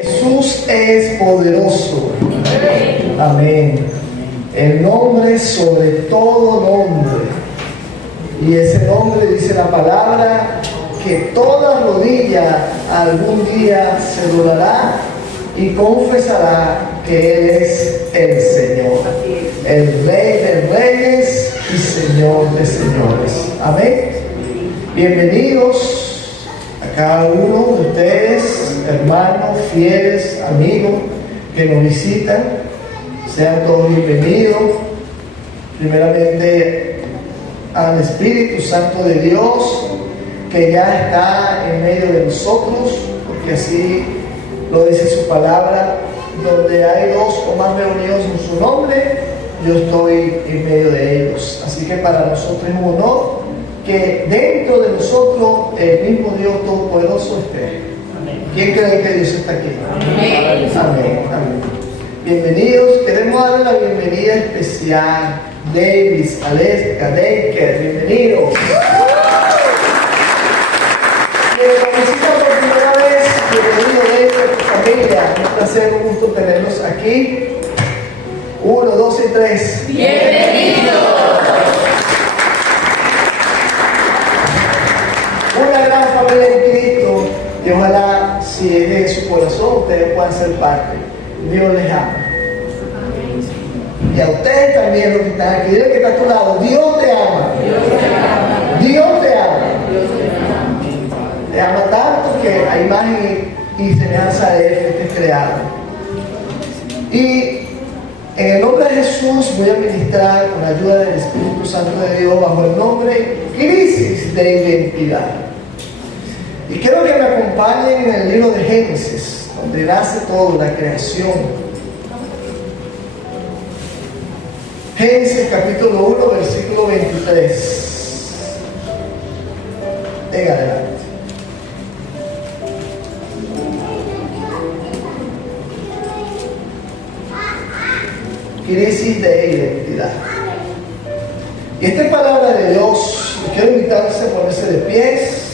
Jesús es poderoso. Amén. El nombre sobre todo nombre. Y ese nombre dice la palabra que toda rodilla algún día se doblará y confesará que Él es el Señor, el Rey de Reyes y Señor de Señores. Amén. Bienvenidos a cada uno de ustedes, hermanos, fieles, amigos que nos visitan. Sean todos bienvenidos. Primeramente al Espíritu Santo de Dios, que ya está en medio de nosotros, porque así lo dice su palabra: donde hay dos o más reunidos en su nombre, yo estoy en medio de ellos. Así que para nosotros es un honor que dentro de nosotros el mismo Dios Todopoderoso esté. Amén. ¿Quién cree que Dios está aquí? Amén. Amén. Amén. Bienvenidos. Queremos darle la bienvenida especial Davis, Aleska, Daker. Bienvenidos. Nos visitan por primera vez. Bienvenido David, a tu familia. Un placer, un gusto tenerlos aquí. 1, 2 y 3. ¡Bienvenidos! Una gran familia en Cristo, y ojalá, si es de su corazón, ustedes puedan ser parte. Dios les ama. Y a ustedes también, los que están aquí, dile que está a tu lado: Dios te ama. Dios te ama. Te ama tanto que a imagen y semejanza de Él fuiste creado. Y en el nombre de Jesús voy a ministrar con la ayuda del Espíritu Santo de Dios bajo el nombre Crisis de Identidad. Y quiero que me acompañen en el libro de Génesis, donde nace toda la creación. Génesis capítulo 1, versículo 23. En adelante. Crisis de identidad. Y esta es palabra de Dios. Quiero invitarse a ponerse de pies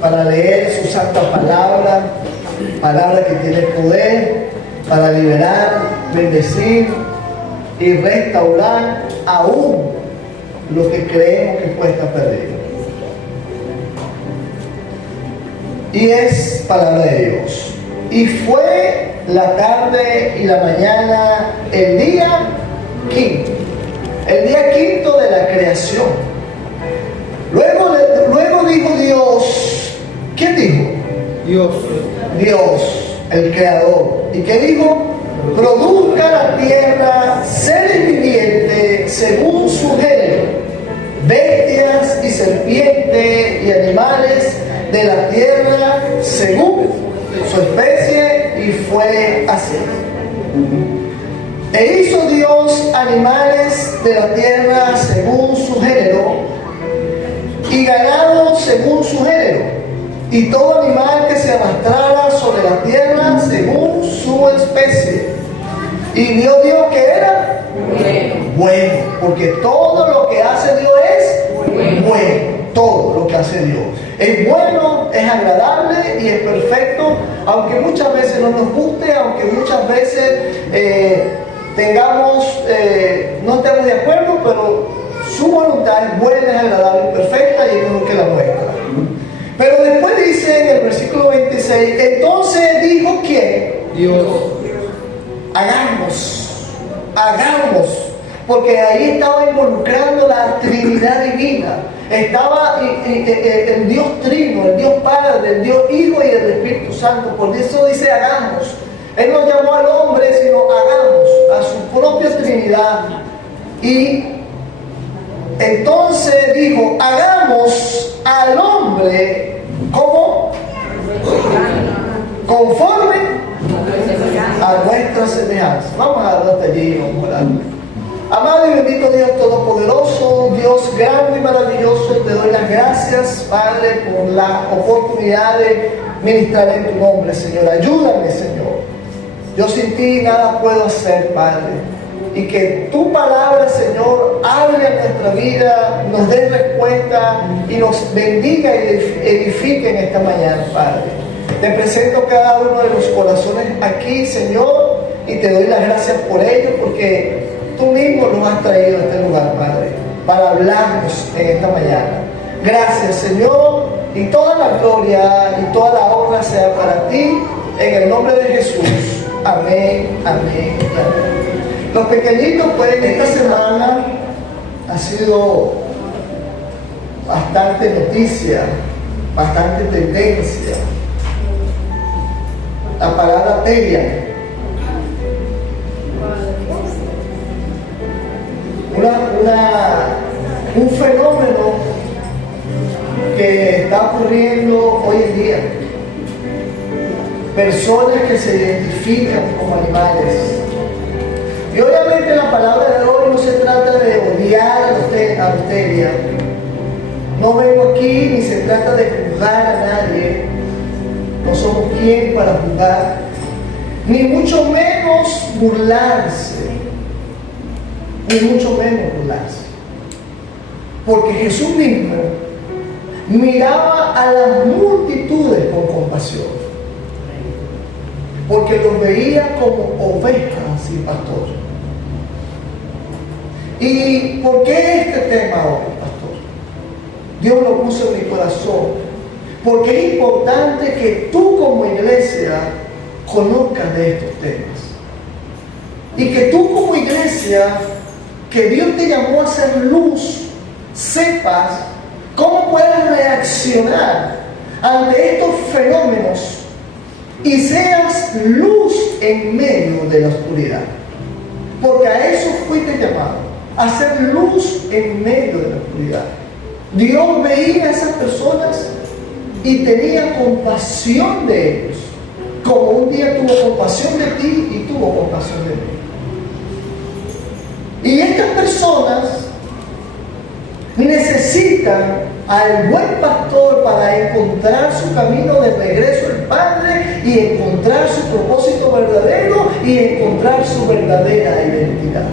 para leer su santa palabra, palabra que tiene poder para liberar, bendecir y restaurar aún lo que creemos que puede estar perdido. Y es palabra de Dios. Y fue la tarde y la mañana el día quinto. El día quinto de la creación. Luego dijo Dios. ¿Quién dijo? Dios. Dios, el creador. ¿Y qué dijo? Produzca la tierra seres vivientes según su género, bestias y serpientes y animales de la tierra según su especie, y fue así. E hizo Dios animales de la tierra según su género, y ganado según su género, y todo animal que se arrastrara sobre la tierra según su especie. Y vio Dios que era bueno, porque todo lo que hace Dios es bueno. Todo lo que hace Dios es bueno, es agradable y es perfecto, aunque muchas veces no nos guste, aunque muchas veces no estemos de acuerdo, pero su voluntad es buena, es agradable y perfecta, y es mejor que la nuestra. Pero después dice en el versículo 26, entonces dijo ¿quién? Dios. Hagamos, porque ahí estaba involucrando la Trinidad divina. Estaba el Dios Trino, el Dios Padre, el Dios Hijo y el Espíritu Santo. Por eso dice hagamos. Él no llamó al hombre, sino hagamos a su propia Trinidad. Y entonces dijo, hagamos al hombre como conforme a nuestra semejanza. Vamos a dar hasta allí y vamos a orar. Amado y bendito Dios Todopoderoso, Dios grande y maravilloso, te doy las gracias, Padre, por la oportunidad de ministrar en tu nombre, Señor. Ayúdame, Señor. Yo sin ti nada puedo hacer, Padre. Y que tu palabra, Señor, hable a nuestra vida, nos dé respuesta y nos bendiga y edifique en esta mañana, Padre. Te presento cada uno de los corazones aquí, Señor, y te doy las gracias por ello, porque tú mismo nos has traído a este lugar, Padre, para hablarnos en esta mañana. Gracias, Señor, y toda la gloria y toda la honra sea para ti, en el nombre de Jesús. Amén, amén y amén. Los pequeñitos, pues, esta semana ha sido bastante noticia, bastante tendencia. La palabra telia. Un fenómeno que está ocurriendo hoy en día. Personas que se identifican como animales. Y obviamente la palabra de hoy no se trata de odiar a los telia. No vengo aquí ni se trata de juzgar a nadie. No somos quien para juzgar, ni mucho menos burlarse. Ni mucho menos burlarse. Porque Jesús mismo miraba a las multitudes con compasión. Porque los veía como ovejas sin pastor. ¿Y por qué este tema hoy, pastor? Dios lo puso en mi corazón. Porque es importante que tú como iglesia conozcas de estos temas. Y que tú como iglesia, que Dios te llamó a ser luz, sepas cómo puedes reaccionar ante estos fenómenos y seas luz en medio de la oscuridad. Porque a eso fuiste llamado, a ser luz en medio de la oscuridad. Dios veía a esas personas y tenía compasión de ellos, como un día tuvo compasión de ti y tuvo compasión de mí. Y estas personas necesitan al buen pastor para encontrar su camino de regreso al Padre y encontrar su propósito verdadero y encontrar su verdadera identidad.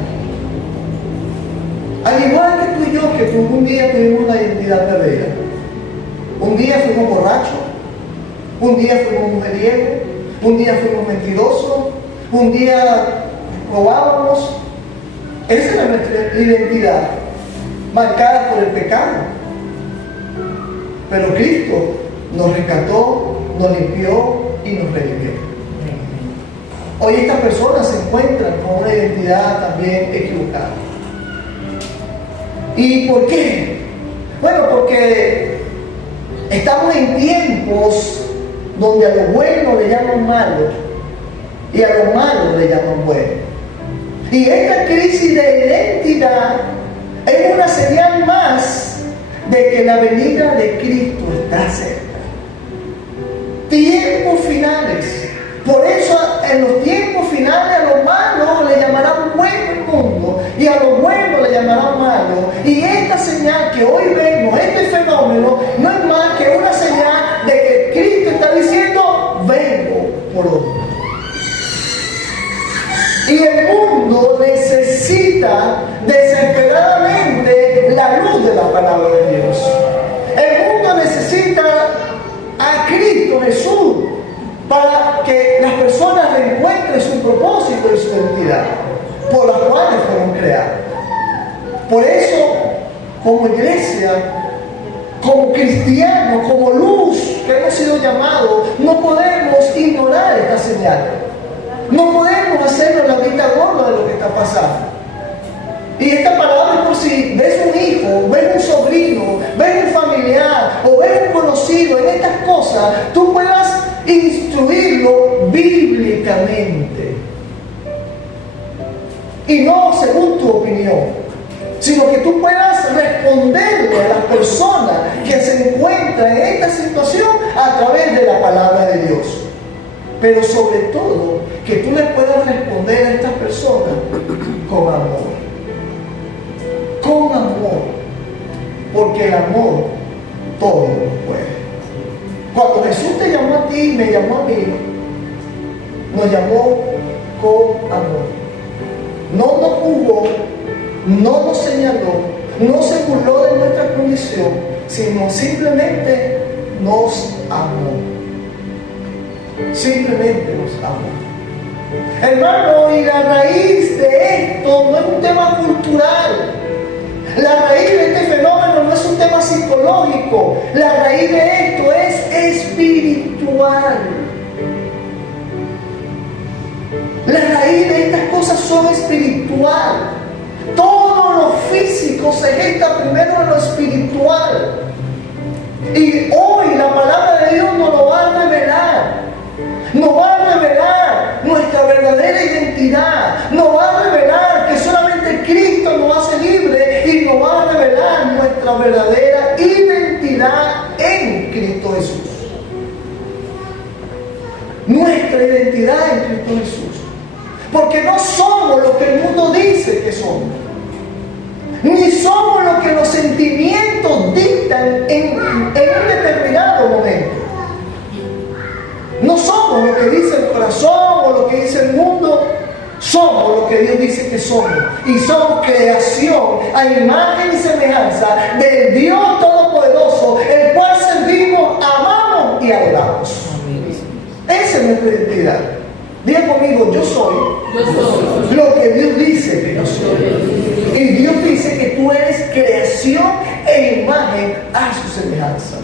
Al igual que tú y yo, que un día tuvimos una identidad perdida. Un día fuimos borrachos, un día fuimos mujeriegos, un día fuimos mentirosos, un día robábamos. Esa es nuestra identidad, marcada por el pecado. Pero Cristo nos rescató, nos limpió y nos redimió. Hoy estas personas se encuentran con una identidad también equivocada. ¿Y por qué? Bueno, porque estamos en tiempos donde a lo bueno le llaman malo y a lo malo le llaman bueno. Y esta crisis de identidad es una señal más de que la venida de Cristo está cerca. Tiempos finales. Por eso en los tiempos finales a lo malo le llamarán bueno el mundo y a lo bueno le llamarán malo. Y esta señal que hoy vemos, este fenómeno, no es más que una señal de que Cristo está diciendo: vengo por otro. Y el mundo necesita desesperadamente la luz de la palabra de Dios. El mundo necesita a Cristo Jesús para que las personas reencuentren su propósito y su identidad por las cuales fueron creadas. Por eso, como iglesia, como cristianos, como luz que hemos sido llamados, no podemos ignorar esta señal. No podemos hacernos la vista gorda de lo que está pasando. Y esta palabra es por si ves un hijo, ves un sobrino, ves un familiar o ves un conocido en estas cosas, tú puedas instruirlo bíblicamente. Y no según tu opinión, sino que tú puedas responderle a las personas que se encuentran en esta situación a través de la palabra de Dios. Pero sobre todo, que tú le puedas responder a estas personas con amor. Con amor. Porque el amor todo lo puede. Cuando Jesús te llamó a ti, me llamó a mí, nos llamó con amor. No nos juzgó, no nos señaló, no se burló de nuestra condición, sino simplemente nos amó. simplemente nos ama. Hermano, y la raíz de esto no es un tema cultural. La raíz de este fenómeno no es un tema psicológico. La raíz de esto es espiritual. La raíz de estas cosas son espiritual. Todo lo físico se gesta primero en lo espiritual. Y hoy la palabra de Dios nos lo va a revelar. Nos va a revelar nuestra verdadera identidad. Nos va a revelar que solamente Cristo nos hace libre y nos va a revelar nuestra verdadera identidad en Cristo Jesús. Nuestra identidad en Cristo Jesús. Porque no somos lo que el mundo dice que somos. Ni somos lo que los sentimientos dictan en un determinado momento. No somos lo que dice el corazón o lo que dice el mundo. Somos lo que Dios dice que somos. Y somos creación a imagen y semejanza del Dios Todopoderoso, el cual servimos, amamos y adoramos. Esa es nuestra identidad. Diga conmigo, yo soy lo que Dios dice que yo soy. Y Dios dice que tú eres creación e imagen a su semejanza.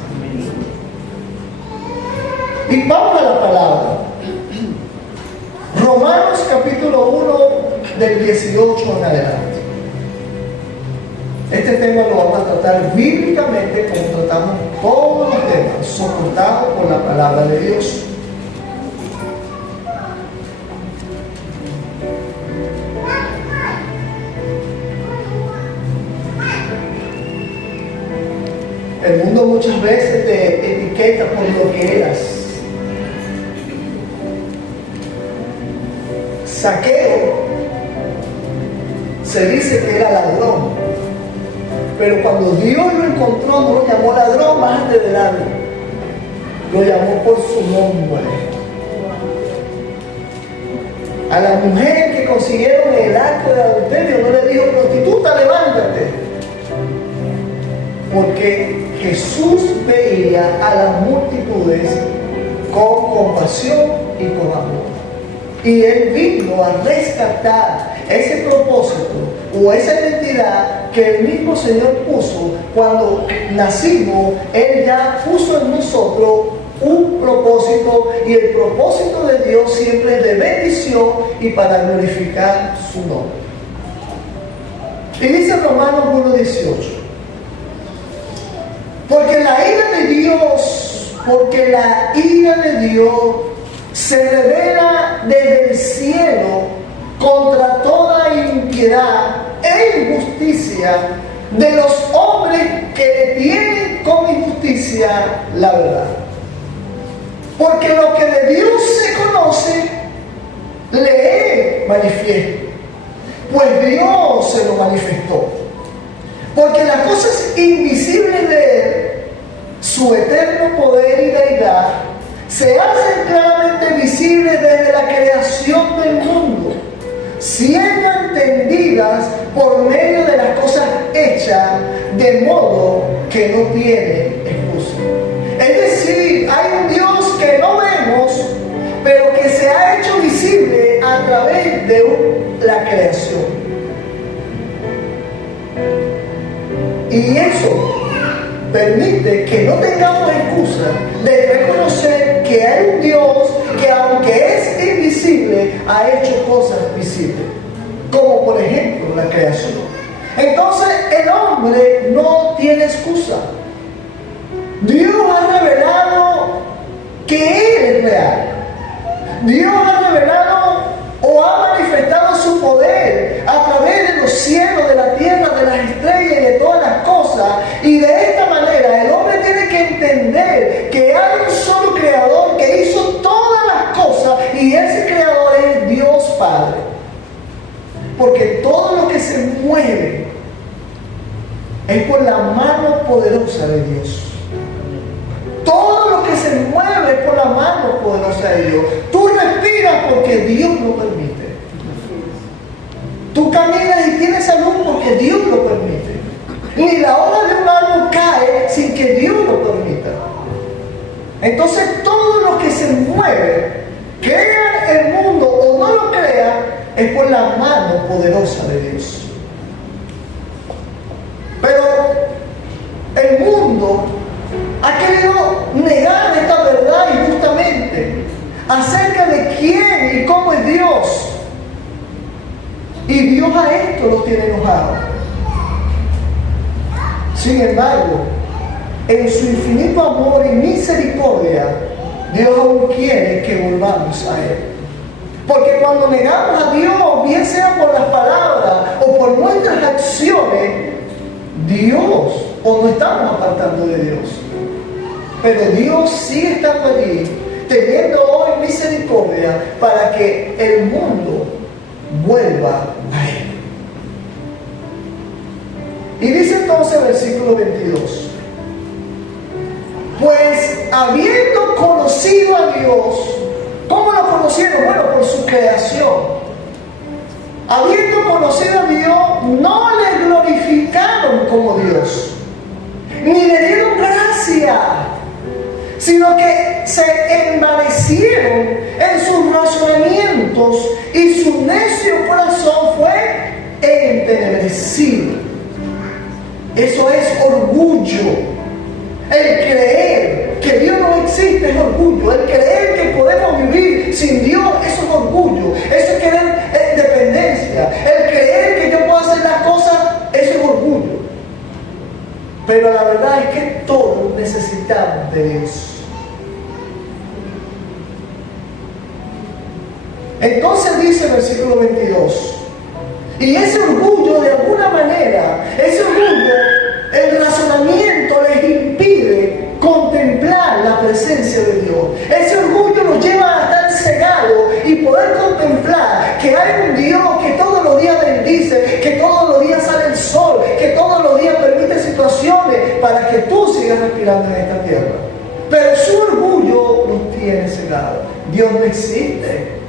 Y vamos a la palabra. Romanos capítulo 1 del 18 en adelante. Este tema lo vamos a tratar bíblicamente como tratamos todos los temas, soportados por la palabra de Dios. El mundo muchas veces te etiqueta por lo que eras. Zaqueo se dice que era ladrón, pero cuando Dios lo encontró no lo llamó ladrón más antes de darlo, lo llamó por su nombre. A la mujer que consiguieron el acto de adulterio no le dijo: prostituta, levántate, porque Jesús veía a las multitudes con compasión y con amor. Y Él vino a rescatar ese propósito o esa identidad que el mismo Señor puso cuando nacimos. Él ya puso en nosotros un propósito, y el propósito de Dios siempre es de bendición y para glorificar su nombre. Y dice Romanos 1:18: porque la ira de Dios se revela desde el cielo contra toda impiedad e injusticia de los hombres que detienen con injusticia la verdad. Porque lo que de Dios se conoce le es manifiesto, pues Dios se lo manifestó. Porque las cosas invisibles de Él, su eterno poder y deidad, se hacen claramente visibles desde la creación del mundo, siendo entendidas por medio de las cosas hechas, de modo que no tiene excusa. Es decir, hay un Dios que no vemos, pero que se ha hecho visible a través de la creación. Y eso permite que no tengamos excusa de reconocer que hay un Dios que, aunque es invisible, ha hecho cosas visibles, como por ejemplo la creación. Entonces el hombre no tiene excusa. Dios ha revelado que Él es real. Dios ha revelado o ha manifestado su poder a través de los cielos, de la tierra, de las estrellas y de todas las cosas. Y de esta manera el hombre tiene que entender que hay un solo creador que hizo todas las cosas, y ese creador es Dios Padre. Porque todo lo que se mueve es por la mano poderosa de Dios. Todo lo que se mueve es por la mano poderosa de Dios. Tú respiras porque Dios lo permite. Tú caminas y tienes salud porque Dios lo permite. Ni la hoja de un árbol cae sin que Dios lo permita. Entonces todo lo que se mueve mueve, crea el mundo o no lo crea, es por la mano poderosa de Dios. Pero el mundo ha querido negar esta verdad injustamente acerca de quién y cómo es Dios. Y Dios a esto los tiene enojados. Sin embargo, en su infinito amor y misericordia, Dios aún quiere que volvamos a Él. Porque cuando negamos a Dios, bien sea por las palabras o por nuestras acciones, Dios, o nos estamos apartando de Dios. Pero Dios sigue estando allí, teniendo hoy misericordia para que el mundo vuelva a Él. Y dice entonces el versículo 22: pues habiendo conocido a Dios, ¿cómo lo conocieron? Bueno, por su creación. Habiendo conocido a Dios, no le glorificaron como Dios, ni le dieron gracia, sino que se envanecieron en sus razonamientos y su necio corazón fue entenebrecido. Eso es orgullo. El creer que Dios no existe es orgullo. El creer que podemos vivir sin Dios, eso es orgullo. Eso es querer dependencia. El creer que yo puedo hacer las cosas, eso es orgullo. Pero la verdad es que todos necesitamos de Dios. Entonces dice el versículo 22, y ese orgullo, de alguna manera, ese orgullo, el razonamiento les impide contemplar la presencia de Dios. Ese orgullo nos lleva a estar cegados y poder contemplar que hay un Dios que todos los días bendice, que todos los días sale el sol, que todos los días permite situaciones para que tú sigas respirando en esta tierra. Pero su orgullo nos tiene cegados. Dios no existe.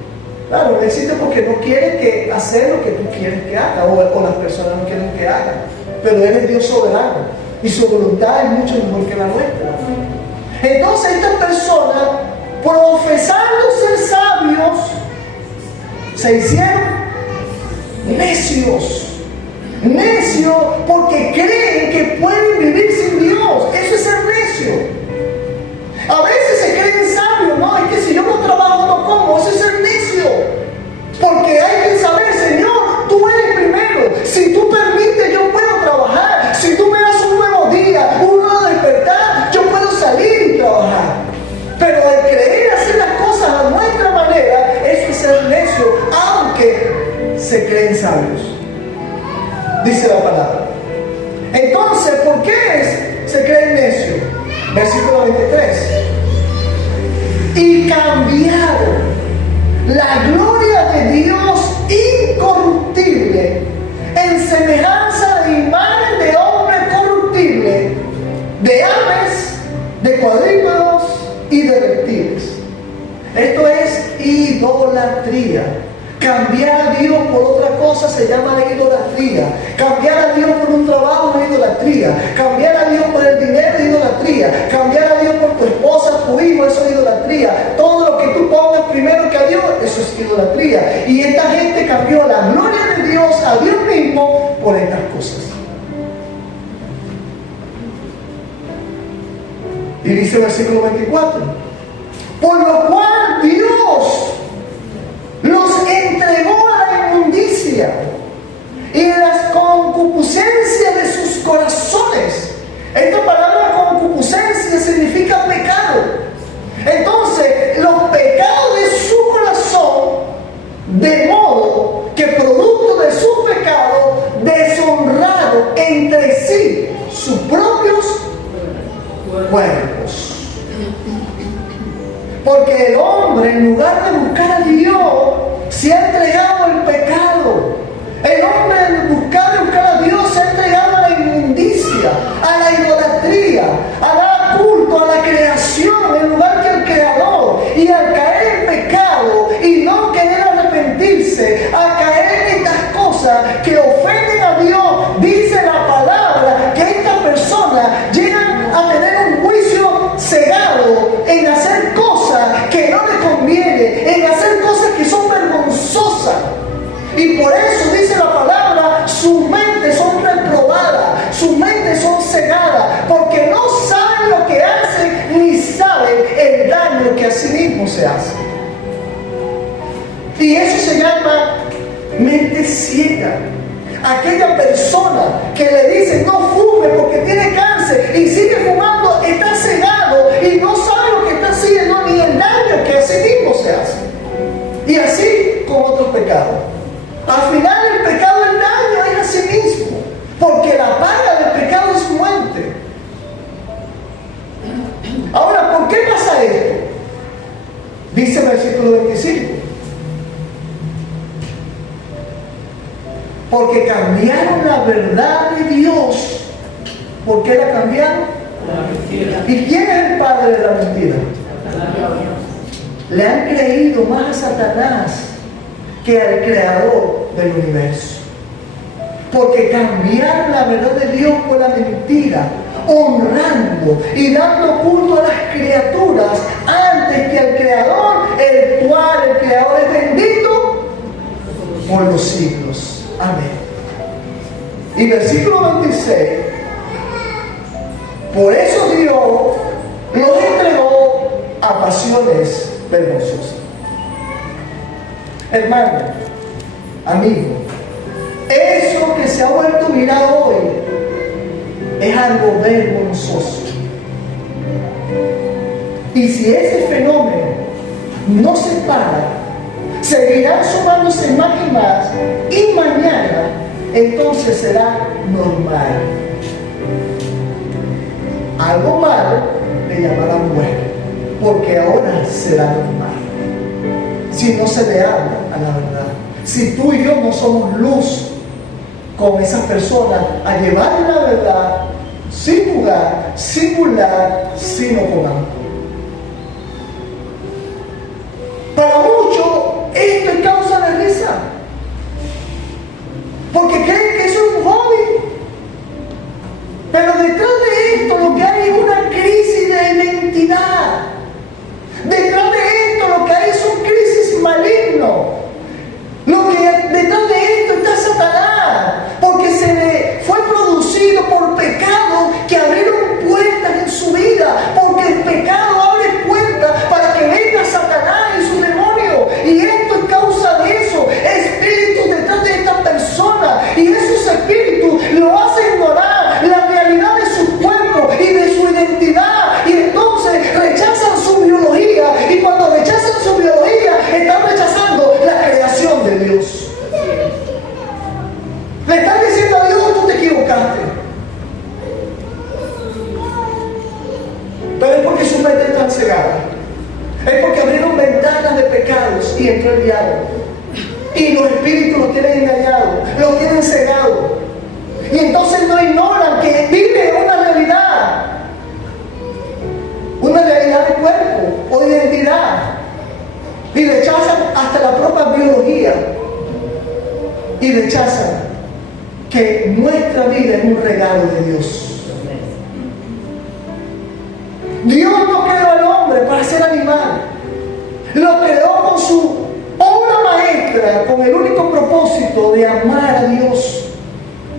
Claro, no existe porque no quiere que hacer lo que tú quieres que haga, o las personas no quieren que hagan. Pero Él es Dios soberano y su voluntad es mucho mejor que la nuestra. Entonces estas personas, profesando ser sabios, se hicieron necios. Necios porque creen que pueden vivir sin Dios. Eso es ser necio. A veces se creen sabios, no, es que si yo no trabajo no como, eso es ser necio. Porque hay que saber, Señor, tú eres primero. Si tú permites, yo puedo trabajar. Si tú me das un nuevo día, un nuevo despertar, yo puedo salir y trabajar. Pero el creer hacer las cosas a nuestra manera, eso es ser necio, aunque se creen sabios. Dice la palabra. Entonces, ¿por qué se creen necios? Versículo 23. Y cambiaron la gloria de Dios incorruptible en semejanza de imagen de hombre corruptible, de aves, de cuadrúpedos y de reptiles. Esto es idolatría. Cambiar a Dios por otra cosa se llama idolatría. Cambiar a Dios por un trabajo es idolatría. Cambiar a Dios por el dinero es idolatría. Cambiar a Dios por tu esposa, tu hijo, eso es idolatría. Todo lo que tú pongas primero que a Dios, eso es idolatría. Y esta gente cambió la gloria de Dios, a Dios mismo, por estas cosas. Y dice el versículo 24: por lo cual Dios los entregó a la inmundicia y las concupiscencias de sus corazones. Esta palabra concupiscencia significa pecado. Entonces, los pecados de su corazón, de modo que producto de su pecado, deshonraron entre sí sus propios cuerpos. Porque el hombre, en lugar de buscar a Dios, se ha entregado al pecado. El hombre, en buscar a Dios, se ha entregado a la inmundicia, a la idolatría, a dar culto a la creación en lugar que al Creador. Y al caer en pecado y no querer arrepentirse, a caer en estas cosas que ofenden a Dios, dice la palabra que estas personas llegan a tener un juicio cegado en hacer cosas que no le convienen Y por eso dice la palabra, sus mentes son reprobadas, sus mentes son cegadas, porque no saben lo que hacen, ni saben el daño que a sí mismo se hace. Y eso se llama mente ciega. Aquella persona que le dice no fume porque tiene cáncer y sigue fumando, está cegado y no sabe lo que está haciendo ni el daño que a sí mismo se hace. Y así con otros pecados. Al final el pecado, el daño es a sí mismo, porque la paga del pecado es muerte. Ahora, ¿por qué pasa esto? Dice el versículo 25. Porque cambiaron la verdad de Dios. ¿Por qué la cambiaron? La mentira. ¿Y quién es el padre de la mentira? Le han creído más a Satanás que al creador del universo. Porque cambiaron la verdad de Dios por la mentira, honrando y dando culto a las criaturas antes que al creador, el cual el creador es bendito por los siglos. Amén. Y versículo 26. Por eso Dios los entregó a pasiones vergonzosas. Hermano, amigo, eso que se ha vuelto viral hoy es algo vergonzoso. Y si ese fenómeno no se para, seguirán sumándose más y mañana entonces será normal. Algo malo le llamarán bueno, porque ahora será normal. Si no se le habla a la verdad, si tú y yo no somos luz con esas personas a llevar la verdad sin jugar, sin burlar, sino con amor. Para muchos esto es causa de risa, porque creen que eso es un hobby. Pero detrás de esto lo que hay es una crisis de identidad. Detrás de esto lo que hay es un crisis maligno. Detrás de esto está Satanás, porque se le fue producido por pecado que abrieron puertas en su vida, porque el pecado abre puertas para que venga Satanás y su demonio. Y esto es causa de eso, espíritus detrás de esta persona, y esos espíritus lo hacen ignorar la realidad de su cuerpo y de su identidad, y entonces rechazan su biología, y cuando rechazan su biología están rechazando la creación de Dios. Le están diciendo a Dios, tú te equivocaste. Pero es porque su mente está cegada. Es porque abrieron ventanas de pecados y entró el diablo. Y los espíritus los tienen engañados, los tienen cegados. Y entonces no ignoran que vive una realidad de cuerpo o de identidad. Y rechazan hasta la propia biología. Y rechazan que nuestra vida es un regalo de Dios. Dios no creó al hombre para ser animal. Lo creó con su obra maestra, con el único propósito de amar a Dios,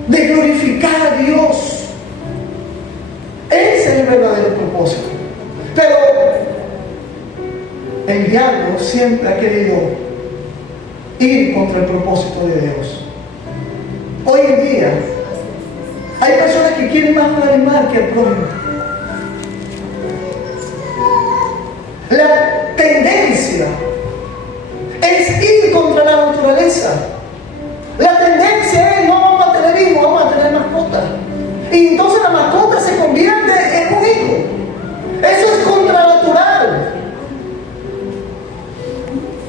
de glorificar a Dios. Ese es el verdadero propósito. Pero el diablo siempre ha querido ir contra el propósito de Dios. Hoy en día hay personas que quieren más un animal que el prójimo. La tendencia es ir contra la naturaleza. La tendencia es no vamos a tener hijos, vamos a tener mascotas. Y entonces la mascota se convierte en un hijo. Eso es contranatural.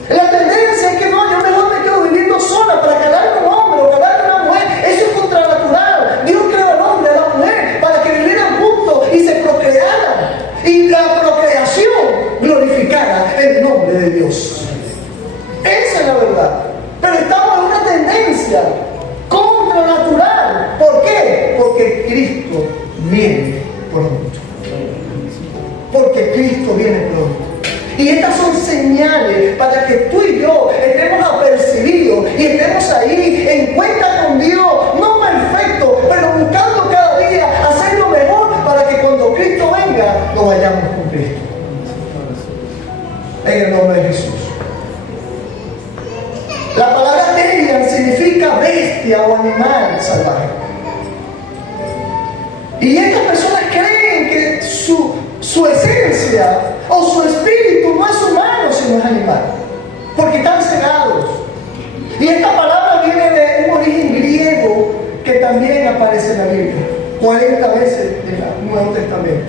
La tendencia es que no, yo mejor me quedo viviendo sola para quedar con un hombre o quedar con una mujer. Eso es contranatural. Dios creó al hombre y a la mujer para que vivieran juntos y se procrearan. Y la procreación glorificara el nombre de Dios. Esa es la verdad. Pero estamos en una tendencia contranatural. ¿Por qué? Porque Cristo viene pronto. Porque Cristo viene pronto. Y estas son señales para que tú y yo estemos apercibidos y estemos ahí en cuenta con Dios, no perfecto, pero buscando cada día hacer lo mejor para que cuando Cristo venga, nos vayamos con Cristo. En el nombre de Jesús. La palabra Telian significa bestia o animal salvaje. Y estas personas creen que su esencia o su espíritu no es humano, sino es animal. Porque están cegados. Y esta palabra viene de un origen griego que también aparece en la Biblia. 40 veces en el Nuevo Testamento.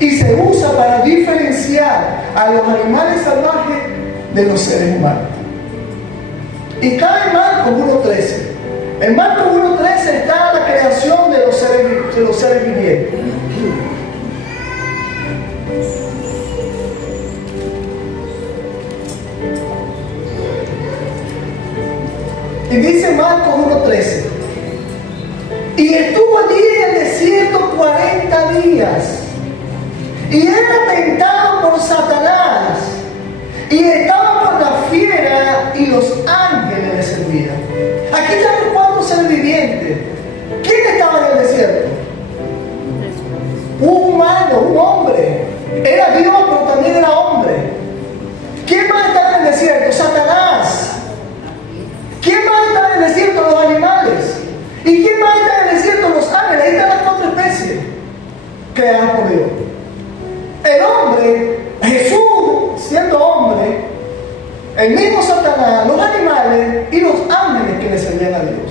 Y se usa para diferenciar a los animales salvajes de los seres humanos. Y está en Marcos 1.13. En Marcos 1.13 está la creación de los seres vivientes. Y dice Marcos 1.13. Y estuvo allí en el desierto 40 días. Y era tentado por Satanás. Y estaba por la fiera y los ángeles le servían. Aquí están los cuatro seres vivientes. ¿Quién estaba en el desierto? Un humano, un hombre. Era Dios, pero también era hombre. ¿Quién más estaba en el desierto? Satanás. ¿Quién más estaba en el desierto? Los animales. ¿Y quién más está en el desierto? Los ángeles. Ahí están las cuatro especies creadas por Dios. El hombre, Jesús, siendo hombre, el mismo Satanás, los animales y los ángeles que le servían a Dios.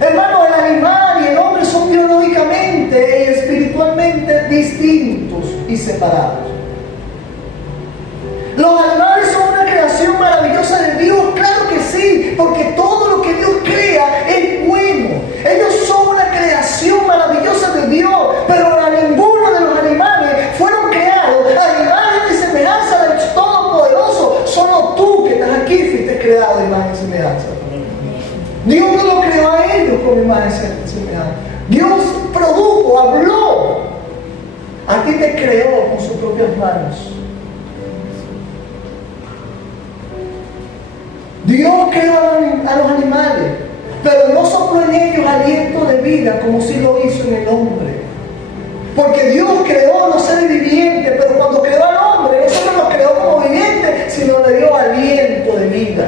Hermano, el animal y el hombre son biológicamente y espiritualmente distintos y separados. Los animales son una creación maravillosa de Dios, claro que sí, porque todo lo que Dios crea es bueno. Ellos son una creación maravillosa de Dios, pero a ninguno de los animales fueron creados a imagen y semejanza del Todopoderoso. Solo tú que estás aquí fuiste creado a imagen y semejanza. Dios no lo creó a ellos con imagen y semejanza. Dios produjo, habló. A ti te creó con sus propias manos. Dios creó a los animales, pero no sopló en ellos aliento de vida como si lo hizo en el hombre. Porque Dios creó a los seres vivientes, pero cuando creó al hombre, no solo lo creó como viviente, sino le dio aliento de vida.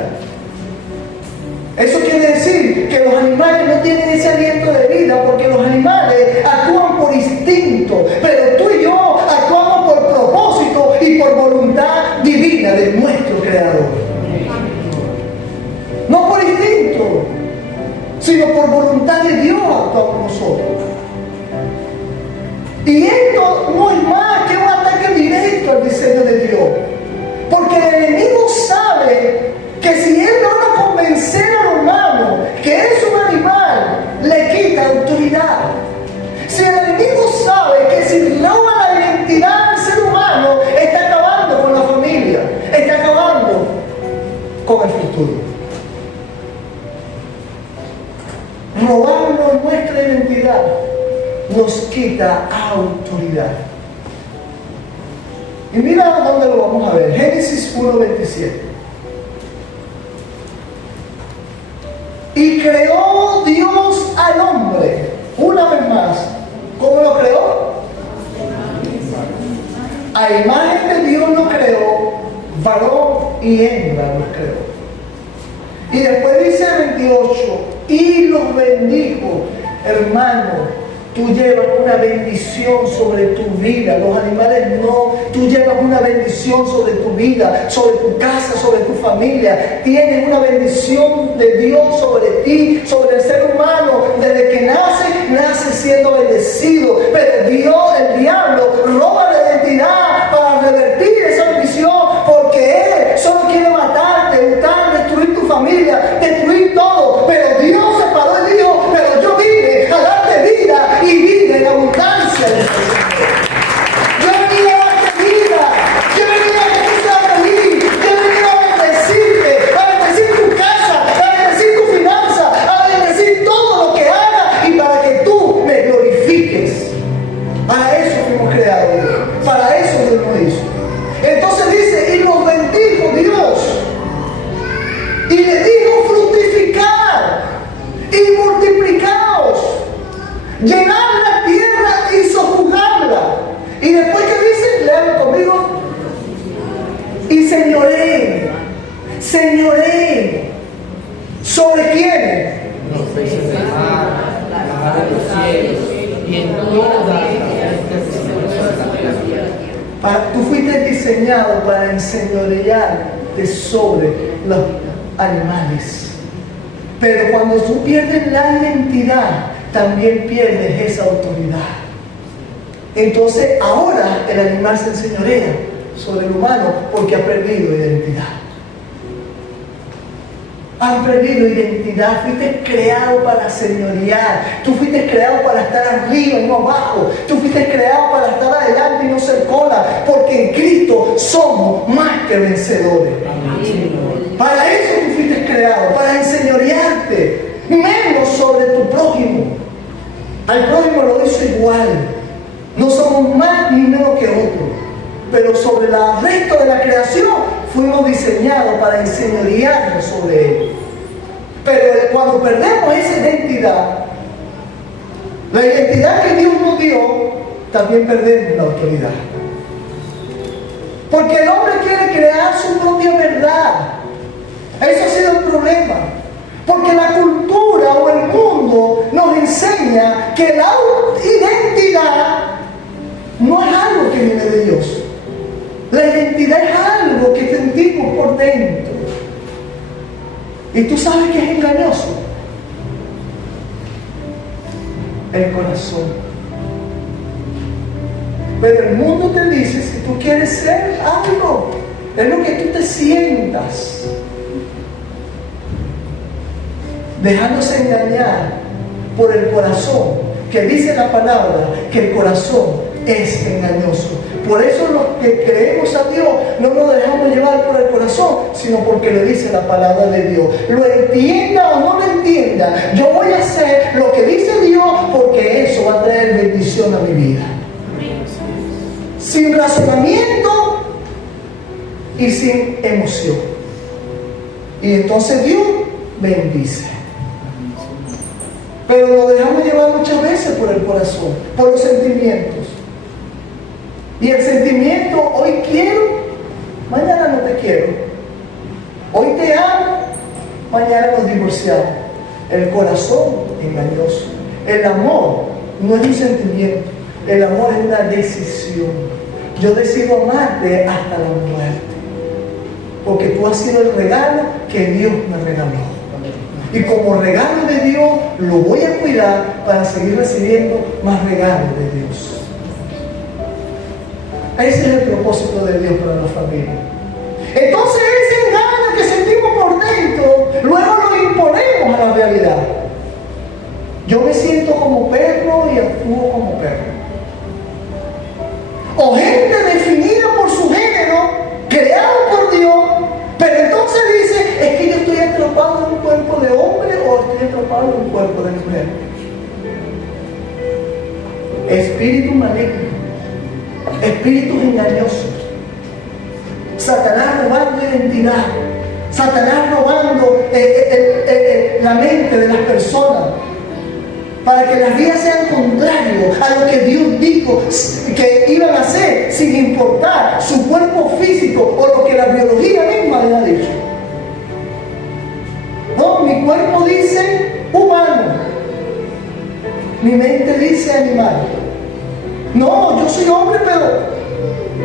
Eso quiere decir que los animales no tienen ese aliento de vida, porque los animales actúan por instinto, pero tú y yo actuamos por propósito y por voluntad divina de nuestro Creador. No por instinto, sino por voluntad de Dios actuamos nosotros. Y esto no es más que un ataque directo al diseño de Dios. Porque el enemigo sabe que si él logra convencer al humano que es un animal, le quita autoridad. Si el enemigo sabe que si roba la identidad del ser humano, está acabando con la familia, está acabando con el futuro. Robarnos nuestra identidad nos quita autoridad. Y mira dónde lo vamos a ver. Génesis 1:27. Y creó Dios al hombre. Una vez más, ¿cómo lo creó? A imagen de Dios lo creó, varón y hembra los creó. Y después dice el 28, y los bendijo. Hermano, tú llevas una bendición sobre tu vida. Los animales no. Tú llevas una bendición sobre tu vida, sobre tu casa, sobre tu familia. Tienes una bendición de Dios sobre ti, sobre el ser humano. Desde que nace siendo bendecido. Pero Dios, el diablo, roba la identidad para revertir esa bendición, porque él solo quiere matarte, hurtar, destruir tu familia, destruir todo. Pero Dios se paró y dijo, pero yo vine a darte vida y vida en abundancia. Yo venía a darte vida, yo venía a que tú seas feliz, yo venía a bendecir tu casa, a bendecir tu finanza, a bendecir todo lo que hagas y para que tú me glorifiques. A eso fuimos creados. y señoreen. Señoreen. ¿Sobre quiénes? Los peces del mar, las aves de los cielos y en todas las bestias de la tierra. Tú fuiste diseñado para enseñorearte sobre los animales. Pero cuando tú pierdes la identidad, también pierdes esa autoridad. Entonces ahora el animal se enseñorea sobre el humano porque ha perdido identidad. Han perdido identidad. Fuiste creado para señorear. Tú fuiste creado para estar arriba y no abajo. Tú fuiste creado para estar adelante y no ser cola. Porque en Cristo somos más que vencedores. Para eso tú fuiste creado, para enseñorearte. Menos sobre tu prójimo. Al prójimo lo hizo igual. No somos más ni menos que otros. Pero sobre el resto de la creación fuimos diseñados para enseñorearnos sobre él. Pero cuando perdemos esa identidad, la identidad que Dios nos dio, también perdemos la autoridad. Porque el hombre quiere crear su propia verdad. Eso ha sido el problema. Porque la cultura o el mundo nos enseña que la identidad no es algo que viene de Dios. La identidad es algo que sentimos por dentro. ¿Y tú sabes que es engañoso? El corazón. Pero el mundo te dice, si tú quieres ser algo, es lo que tú te sientas. Dejándose engañar por el corazón, que dice la palabra que el corazón es engañoso. Por eso los que creemos a Dios no nos dejamos llevar por el corazón, sino porque le dice la palabra de Dios. Lo entienda o no lo entienda, yo voy a hacer lo que dice Dios porque eso va a traer bendición a mi vida. Sin razonamiento y sin emoción. Y entonces Dios bendice. Pero lo dejamos llevar muchas veces por el corazón, por los sentimientos. Y el sentimiento, hoy quiero, mañana no te quiero. Hoy te amo, mañana nos divorciamos. El corazón engañoso. El amor no es un sentimiento, el amor es una decisión. Yo decido amarte hasta la muerte. Porque tú has sido el regalo que Dios me regaló. Y como regalo de Dios, lo voy a cuidar para seguir recibiendo más regalos de Dios. Ese es el propósito de Dios para la familia. Entonces ese engaño que sentimos por dentro, luego lo imponemos a la realidad. Yo me siento como perro y actúo como perro. O gente definida por su género, creado por Dios, pero entonces dice, es que yo estoy atrapado en un cuerpo de hombre o estoy atrapado en un cuerpo de mujer. Espíritu maligno. Espíritus engañosos. Satanás robando identidad. Satanás robando la mente de las personas. Para que las vidas sean contrarios a lo que Dios dijo que iban a hacer, sin importar su cuerpo físico o lo que la biología misma les ha dicho. No, mi cuerpo dice humano. Mi mente dice animal. No, yo soy hombre, pero...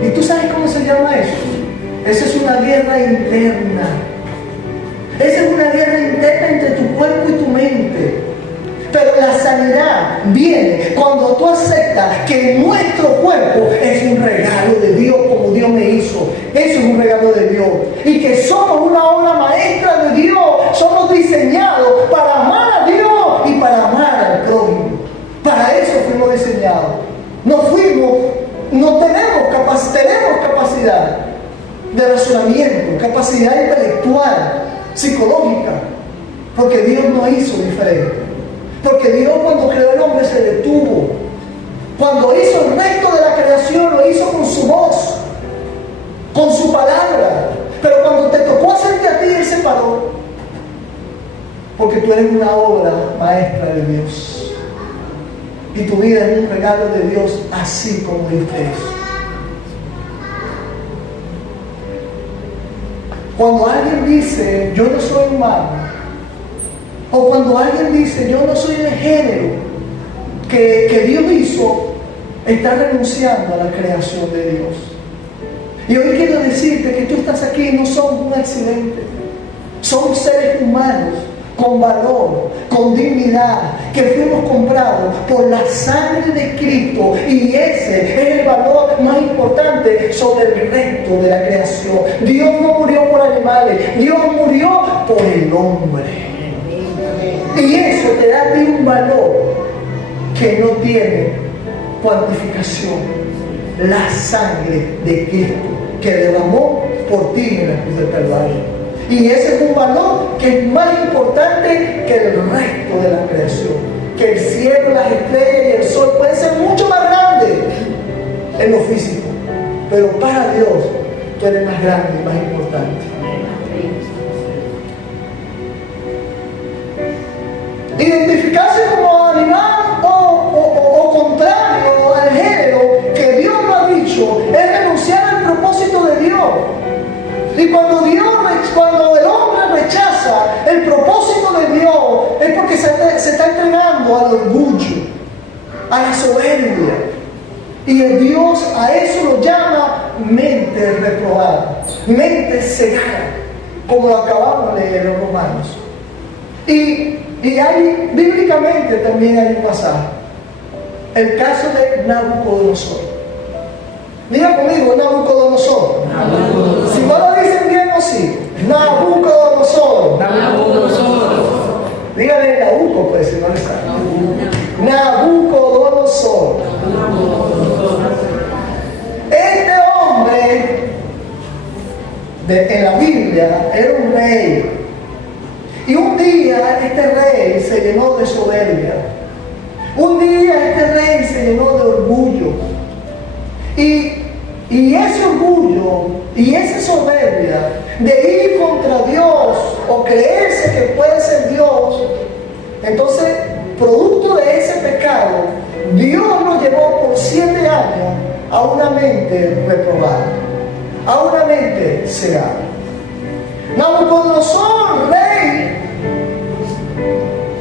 ¿Y tú sabes cómo se llama eso? Eso es una guerra interna. Esa es una guerra interna entre tu cuerpo y tu mente. Pero la sanidad viene cuando tú aceptas que nuestro cuerpo es un regalo de Dios, como Dios me hizo. Eso es un regalo de Dios. Y que somos una obra maestra de Dios. Somos diseñados para amar a Dios y para amar al prójimo. Para eso fuimos diseñados. Tenemos capacidad de razonamiento, capacidad intelectual, psicológica, porque Dios nos hizo diferente. Porque Dios cuando creó el hombre se detuvo. Cuando hizo el resto de la creación lo hizo con su voz, con su palabra. Pero cuando te tocó hacerte a ti, Él se paró. Porque tú eres una obra maestra de Dios. Y tu vida es un regalo de Dios, así como viste eso. Cuando alguien dice, yo no soy humano, o cuando alguien dice, yo no soy el género que Dios hizo, está renunciando a la creación de Dios. Y hoy quiero decirte que tú estás aquí, no somos un accidente. Somos seres humanos con valor, con dignidad, que fuimos comprados por la sangre de Cristo, y ese es el valor más importante sobre el resto de la creación. Dios no murió por animales, Dios murió por el hombre. Y eso te da a ti un valor que no tiene cuantificación. La sangre de Cristo que derramó por ti en la cruz del Calvario. Y ese es un valor que es más importante que el resto de la creación. Que el cielo, las estrellas y el sol pueden ser mucho más grandes en lo físico. Pero para Dios, tú eres más grande y más importante. Identificarse como animal o contrario al género que Dios nos ha dicho es renunciar al propósito de Dios. Y cuando el hombre rechaza el propósito de Dios, es porque se está entregando al orgullo, a la soberbia. Y Dios a eso lo llama mente reprobada, mente cegada, como lo acabamos de leer en los Romanos. Y hay, bíblicamente también hay un pasaje, el caso de Nabucodonosor. Diga conmigo, Nabucodonosor. Si no lo dicen bien, no sí. Nabucodonosor. Dígale Nabuco, pues, si no le sabe. Nabucodonosor. Este hombre en la Biblia era un rey. Y un día este rey se llenó de soberbia. Un día este rey se llenó de orgullo. Y ese orgullo y esa soberbia de ir contra Dios o creerse que puede ser Dios, entonces, producto de ese pecado, Dios lo llevó por 7 años a una mente reprobada, a una mente cegada. Nabucodonosor, rey,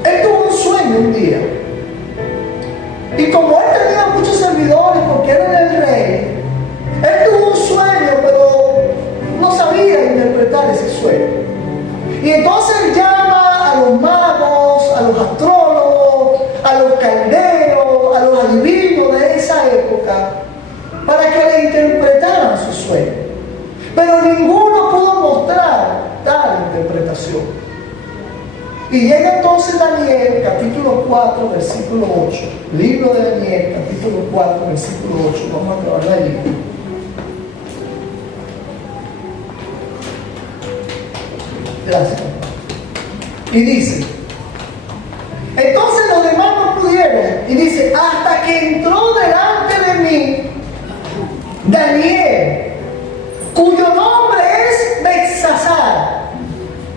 él tuvo un sueño un día. Y como él tenía muchos servidores porque era el rey, él tuvo un sueño, pero no sabía interpretar ese sueño. Y entonces él llama a los magos, a los astrólogos, a los caldeos, a los adivinos de esa época, para que le interpretaran su sueño. Pero ninguno pudo mostrar tal interpretación. Y llega entonces Daniel, capítulo 4, versículo 8. Libro de Daniel, capítulo 4, versículo 8. Vamos a acabar allí. Gracias. Y dice, entonces los demás no pudieron. Y dice, hasta que entró delante de mí Daniel, cuyo nombre es Belsasar,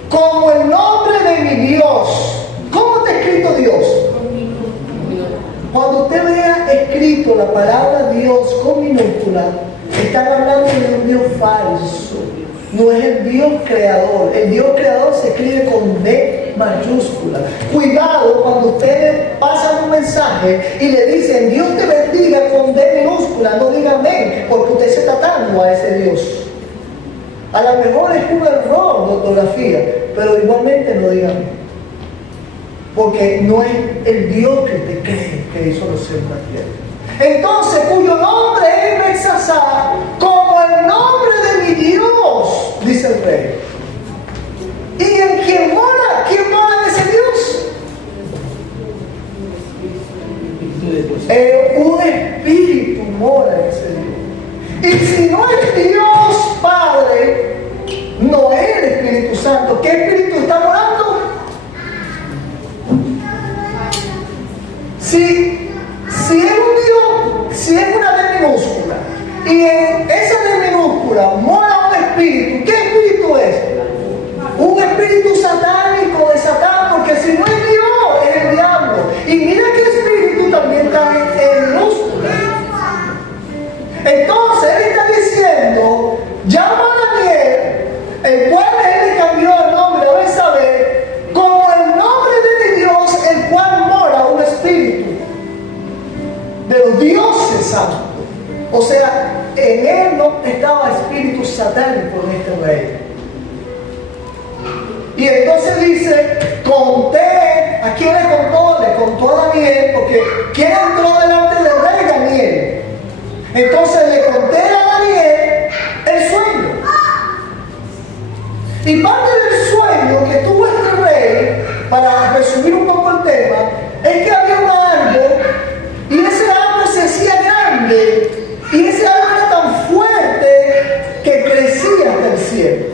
como el nombre de mi Dios. ¿Cómo está escrito Dios? Cuando usted vea escrito la palabra Dios con minúscula, están hablando de un Dios falso. No es el Dios creador. El Dios creador se escribe con D mayúscula. Cuidado cuando ustedes pasan un mensaje y le dicen Dios te bendiga con D minúscula. No digan amén, porque usted se está atando a ese Dios. A lo mejor es un error de ortografía, pero igualmente no digan amén. Porque no es el Dios que usted cree que hizo los cielos y la tierra. Entonces, cuyo nombre es Belsasar, como el nombre de mi Dios, dice el rey. ¿Y en quién mora? ¿Quién mora en ese Dios? Un espíritu mora en ese Dios. Y si no es Dios Padre, no es el Espíritu Santo. ¿Qué espíritu está morando? Si es un Dios, si es una D minúscula, y en esa D minúscula mora un espíritu, ¿qué espíritu es? Un espíritu satánico de Satán, porque si no es Dios, es el diablo. Y mira que espíritu también está en minúscula. Entonces él está diciendo, llama a Daniel, el cual satánico en este rey. Y entonces dice, conté, ¿a quién le contó? Le contó a Daniel, porque ¿quién entró delante del rey? Daniel. Entonces le conté a Daniel el sueño. Y parte del sueño que tuvo este rey, para resumir un poco el tema, es que había un árbol, y ese árbol se hacía grande, y ese árbol era tan fuerte que crecía hasta el cielo.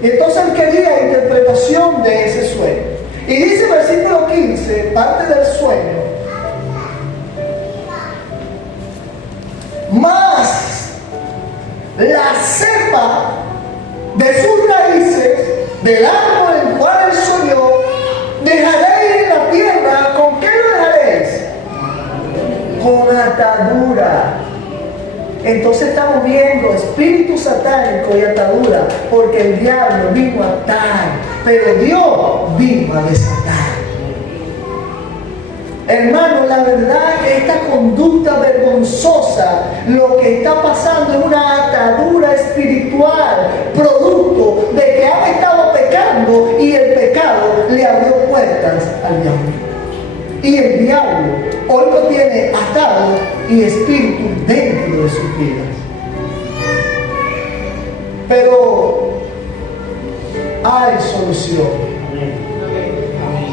Y entonces él quería interpretación de ese sueño. Y dice versículo 15, parte del sueño: mas la cepa de sus raíces, del árbol en el cual él soñó, dejaréis en la tierra. ¿Con qué lo dejaréis? Con atadura. Entonces estamos viendo espíritu satánico y atadura, porque el diablo vino a atar, pero Dios vino a desatar. Hermano, la verdad que esta conducta vergonzosa, lo que está pasando es una atadura espiritual, producto de que han estado pecando y el pecado le abrió puertas al diablo. Y el diablo hoy lo tiene atado y espíritu dentro de sus vidas. Pero hay solución.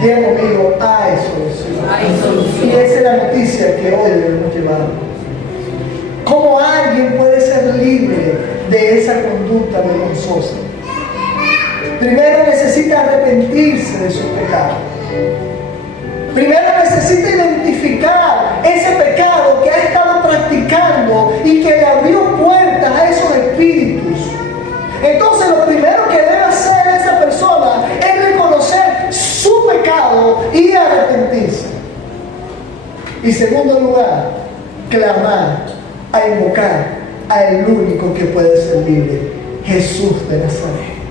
Diga conmigo, hay solución. Y esa es la noticia que hoy debemos llevar. ¿Cómo alguien puede ser libre de esa conducta vergonzosa? Primero necesita arrepentirse de sus pecados. Primero necesita identificar ese pecado que ha estado practicando y que le abrió puertas a esos espíritus. Entonces lo primero que debe hacer esa persona es reconocer su pecado y arrepentirse. Y segundo lugar, clamar, a invocar al único que puede ser libre, Jesús de Nazaret.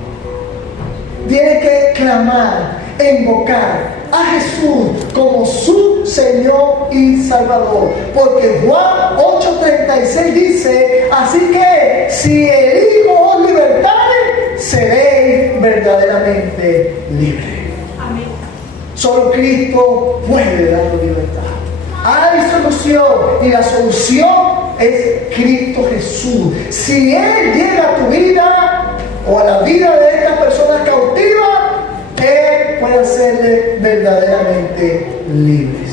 Tiene que clamar e invocar a Jesús como su Señor y Salvador, porque Juan 8:36 dice: así que si el Hijo os libertare, seréis verdaderamente libres. Amén. Solo Cristo puede dar libertad. Hay solución, y la solución es Cristo Jesús. Si Él llega a tu vida o a la vida de estas personas cautivas, Él puede hacerle verdaderamente libres.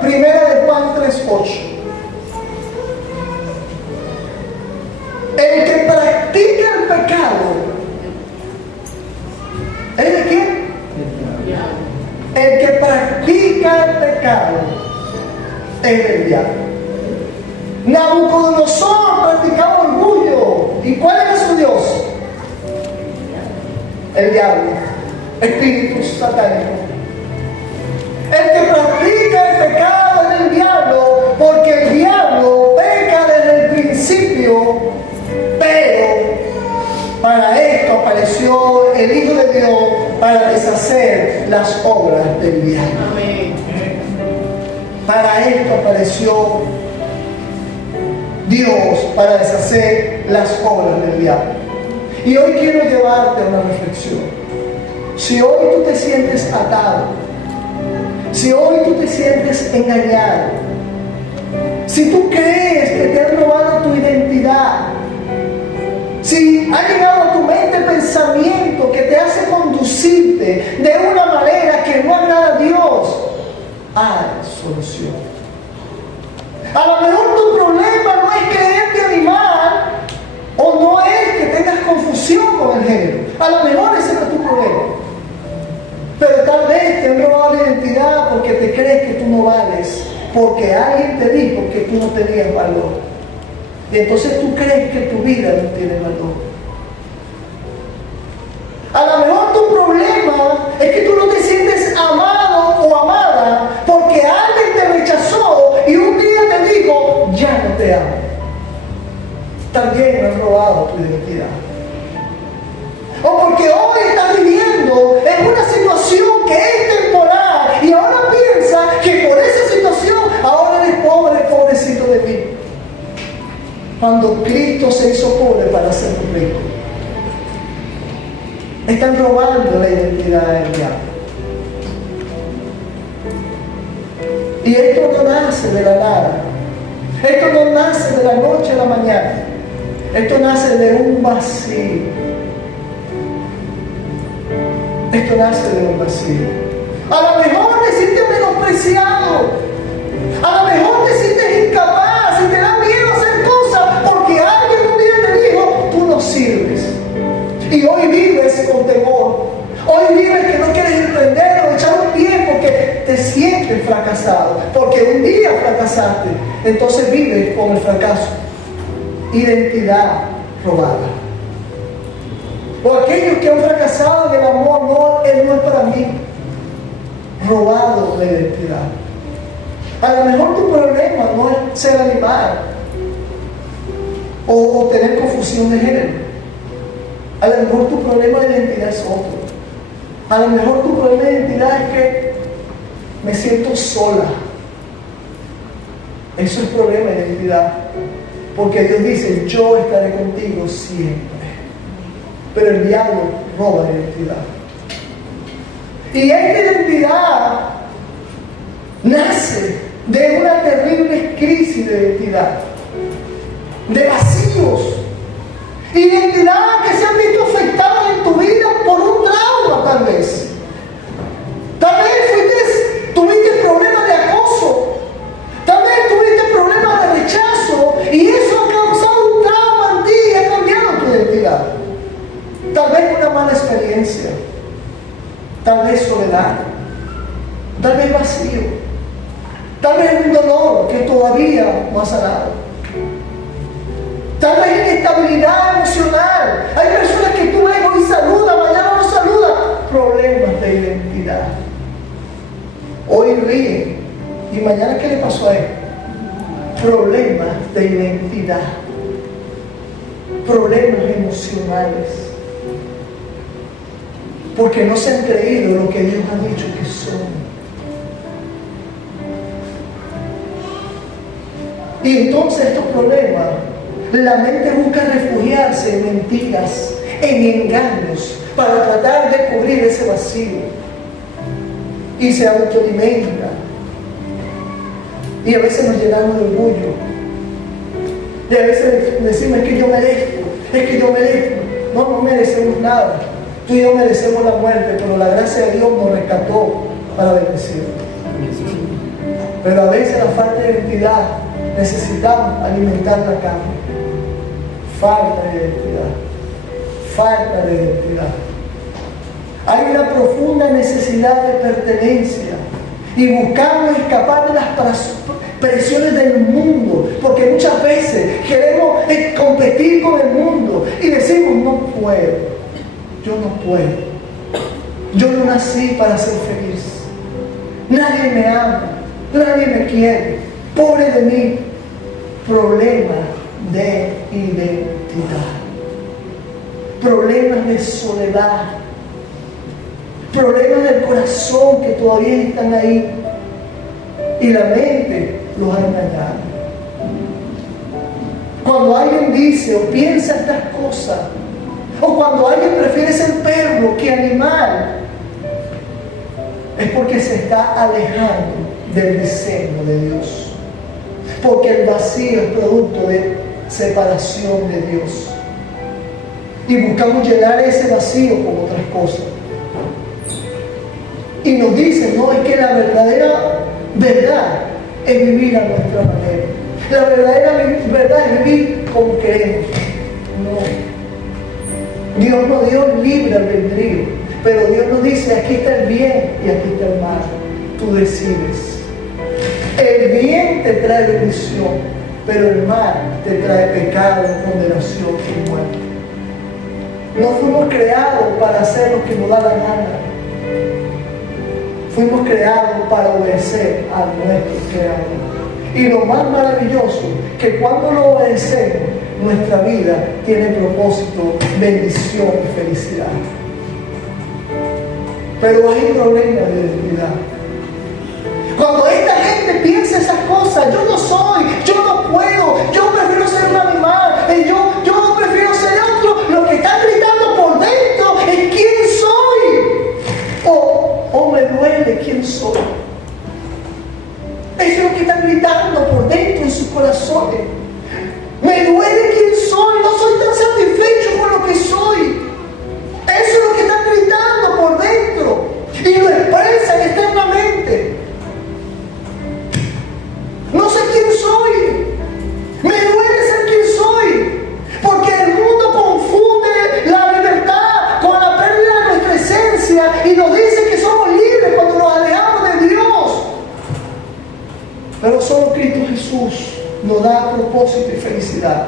Primera de Juan 3:8. El que practica el pecado, ¿es de quién? El que practica el pecado es del diablo. Nabucodonosor practicaba orgullo. ¿Y cuál era su Dios? El diablo, espíritu satánico. El que practica el pecado es el diablo, porque el diablo peca desde el principio, pero para esto apareció el Hijo de Dios, para deshacer las obras del diablo. Para esto apareció Dios, para deshacer las obras del diablo. Y hoy quiero llevarte a una reflexión. Si hoy tú te sientes atado, si hoy tú te sientes engañado, si tú crees que te han robado tu identidad, si ha llegado a tu mente el pensamiento que te hace conducirte de una manera que no agrada a Dios, hay solución. A lo mejor tu problema no es creerte animal, o no es que tengas confusión con el género. A lo mejor ese no es tu problema. Pero tal vez te han robado la identidad porque te crees que tú no vales, porque alguien te dijo que tú no tenías valor. Y entonces tú crees que tu vida no tiene valor. A lo mejor tu problema es que tú no te sientes amado o amada porque alguien te rechazó y un día te dijo: ya no te amo. También han robado tu identidad. O porque hoy estás viviendo en una situación que es temporal y ahora piensas que por esa situación ahora eres pobre, pobrecito de mí. cuando Cristo se hizo pobre para ser rico. Están robando la identidad del diablo. Y esto no nace de la nada. Esto no nace de la noche a la mañana. Esto nace de un vacío. Esto nace de un vacío. A lo mejor te sientes menospreciado. A lo mejor te sientes incapaz y te da miedo hacer cosas porque alguien un día te dijo, tú no sirves. Y hoy vives con temor. Hoy vives que no quieres emprender o echar un pie porque te sientes fracasado. Porque un día fracasaste. Entonces vives con el fracaso. Identidad robada. O aquellos que han fracasado en el amor, no, él no es para mí. Robado la identidad. A lo mejor tu problema no es ser animal o tener confusión de género. A lo mejor tu problema de identidad es otro. A lo mejor tu problema de identidad es que me siento sola. Eso es problema de identidad. Porque Dios dice, yo estaré contigo siempre. Pero el diablo roba la identidad. Y esta identidad nace de una terrible crisis de identidad. De vacíos. Identidad que se han visto afectadas en tu vida por un trauma tal vez. Tal vez tuviste problemas de acoso. Tal vez tuviste problemas de rechazo. Y eso ha causado un trauma en ti y ha cambiado tu identidad. Tal vez una mala experiencia. Tal vez soledad. Tal vez vacío. Tal vez un dolor que todavía no ha sanado. Tal vez inestabilidad emocional. Hay personas que tú ves hoy saludan, mañana no saludan. Problemas de identidad. Hoy ríen. ¿Y mañana qué le pasó a él? Problemas de identidad. Problemas emocionales. Porque no se han creído lo que Dios ha dicho que son. Y entonces estos problemas, la mente busca refugiarse en mentiras, en engaños, para tratar de cubrir ese vacío. Y se autoalimenta. Y a veces nos llenamos de orgullo. Y a veces decimos, es que yo merezco, es que yo merezco. No merecemos nada. Tú y yo merecemos la muerte, pero la gracia de Dios nos rescató para bendecirnos. Pero a veces la falta de identidad, necesitamos alimentar la carne. Falta de identidad. Falta de identidad. Hay una profunda necesidad de pertenencia y buscamos escapar de las presiones del mundo, porque muchas veces queremos competir con el mundo y decimos, no puedo. Yo no puedo. Yo no nací para ser feliz. Nadie me ama. Nadie me quiere. Pobre de mí. Problemas de identidad. Problemas de soledad. Problemas del corazón que todavía están ahí. Y la mente los ha engañado. Cuando alguien dice o piensa estas cosas, o cuando alguien prefiere ser perro que animal, es porque se está alejando del diseño de Dios. Porque el vacío es producto de separación de Dios. Y buscamos llenar ese vacío con otras cosas. Y nos dicen, no, es que la verdadera verdad es vivir a nuestra manera. La verdadera verdad es vivir como queremos. No. Dios nos dio libre albedrío, pero Dios nos dice, aquí está el bien y aquí está el mal. Tú decides. El bien te trae bendición, pero el mal te trae pecado, condenación y muerte. No fuimos creados para hacer lo que nos da la gana. Fuimos creados para obedecer a nuestro Creador. Y lo más maravilloso, que cuando lo obedecemos, nuestra vida tiene propósito, bendición y felicidad. Pero hay problemas de identidad. Cuando esta gente piensa esas cosas, yo no soy, yo no puedo, yo prefiero ser un animal, yo prefiero ser otro, lo que están gritando por dentro es quién soy. O me duele quién soy. Eso es lo que están gritando por dentro en sus corazones. Me duele quién soy, no soy tan satisfecho con lo que soy. Eso es lo que están gritando por dentro y lo expresan externamente. No sé quién soy, me duele ser quién soy, porque el mundo confunde la libertad con la pérdida de nuestra esencia y nos dice que somos libres cuando nos alejamos de Dios. Pero solo Cristo Jesús nos da propósito y felicidad.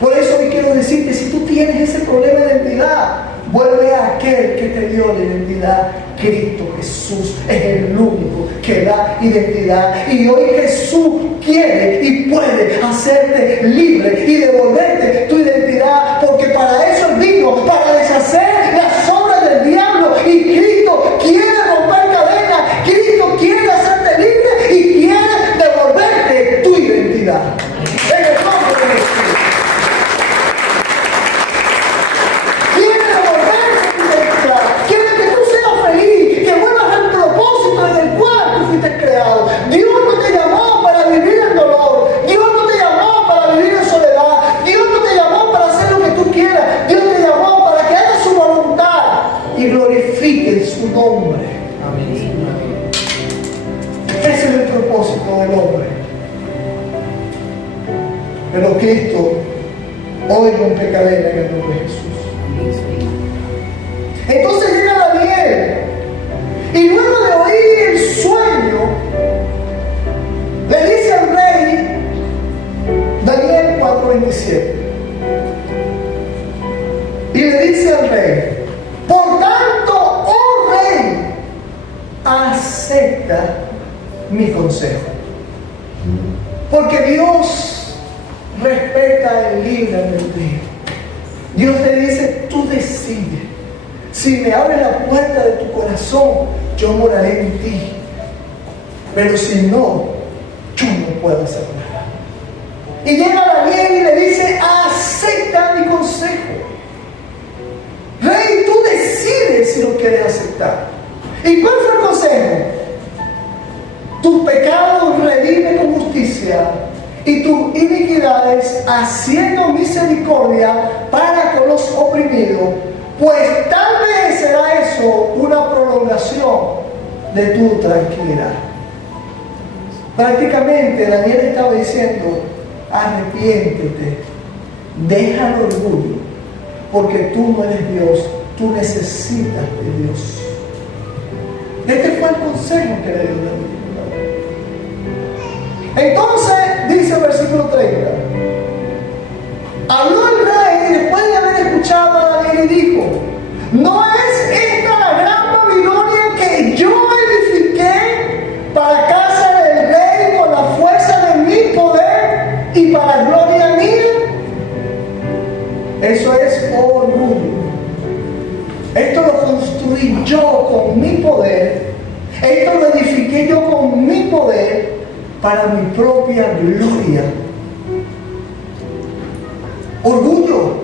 Por eso hoy quiero decirte, si tú tienes ese problema de identidad, vuelve a aquel que te dio la identidad. Cristo Jesús es el único que da identidad. Y hoy Jesús quiere y puede hacerte libre y devolverte tu identidad, porque para eso Él vino, para deshacer las obras del diablo. Y Cristo quiere romper cadenas, Cristo quiere hacerte libre y quiere devolverte tu identidad. En el nombre de Jesús. Dios no te llamó para vivir en dolor. Dios no te llamó para vivir en soledad. Dios no te llamó para hacer lo que tú quieras. Dios te llamó para que hagas su voluntad y glorifique su nombre. Amén. Ese es el propósito del hombre. Pero Cristo hoy rompe cadenas en el nombre de Jesús. Entonces llega Daniel y luego de oír el sueño, le dice al rey, Daniel 4:27, y le dice al rey: por tanto, oh rey, acepta mi consejo. Porque Dios respeta el libre albedrío. Dios te dice, tú decides. Si me abres la puerta de tu corazón, yo moraré en ti. Pero si no, yo no puedo hacer nada. Y llega Daniel y le dice: acepta mi consejo. Rey, tú decides si lo quieres aceptar. ¿Y cuál fue el consejo? Tus pecados redime con justicia y tus iniquidades haciendo misericordia para con los oprimidos, pues tal vez será eso una prolongación de tu tranquilidad. Prácticamente Daniel estaba diciendo: arrepiéntete, deja el orgullo, porque tú no eres Dios, tú necesitas de Dios. Este fue el consejo que le dio David. Entonces dice el versículo 30: habló el rey después de haber escuchado a Daniel y dijo: ¿no es esta la gran Babilonia que yo edifiqué para casa del rey con la fuerza de mi poder y para gloria mía? Eso es orgullo. Esto lo construí yo con mi poder. Esto lo edifiqué yo con mi poder para mi propia gloria. Orgullo.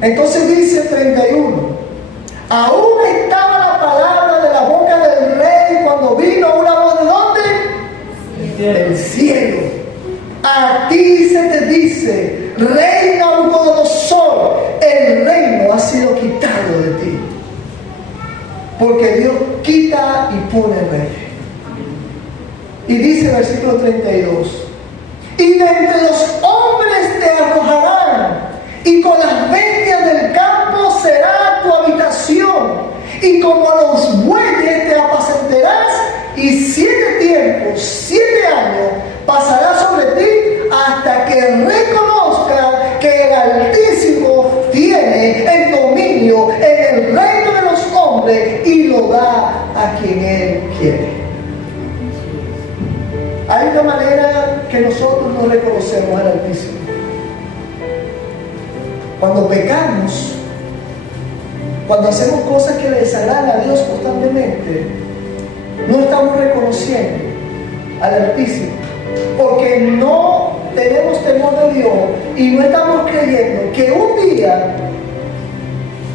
Entonces dice 31: aún estaba la palabra de la boca del rey cuando vino una voz ¿de dónde? Del cielo. A ti se te dice: rey Nabucodonosor, el reino ha sido quitado de ti. Porque Dios quita y pone rey. Y dice el versículo 32: y de entre los hombres te arrojarán, y con las bestias del campo será tu habitación, y como a los bueyes te apacentarás, y 7 tiempos, 7 años pasará sobre ti, hasta que reconozca que el Altísimo tiene el dominio en el reino de los hombres y lo da a quien Él quiere. Hay una manera que nosotros no reconocemos al Altísimo. Cuando pecamos, cuando hacemos cosas que le desagradan a Dios constantemente, no estamos reconociendo al Altísimo, porque no tenemos temor de Dios y no estamos creyendo que un día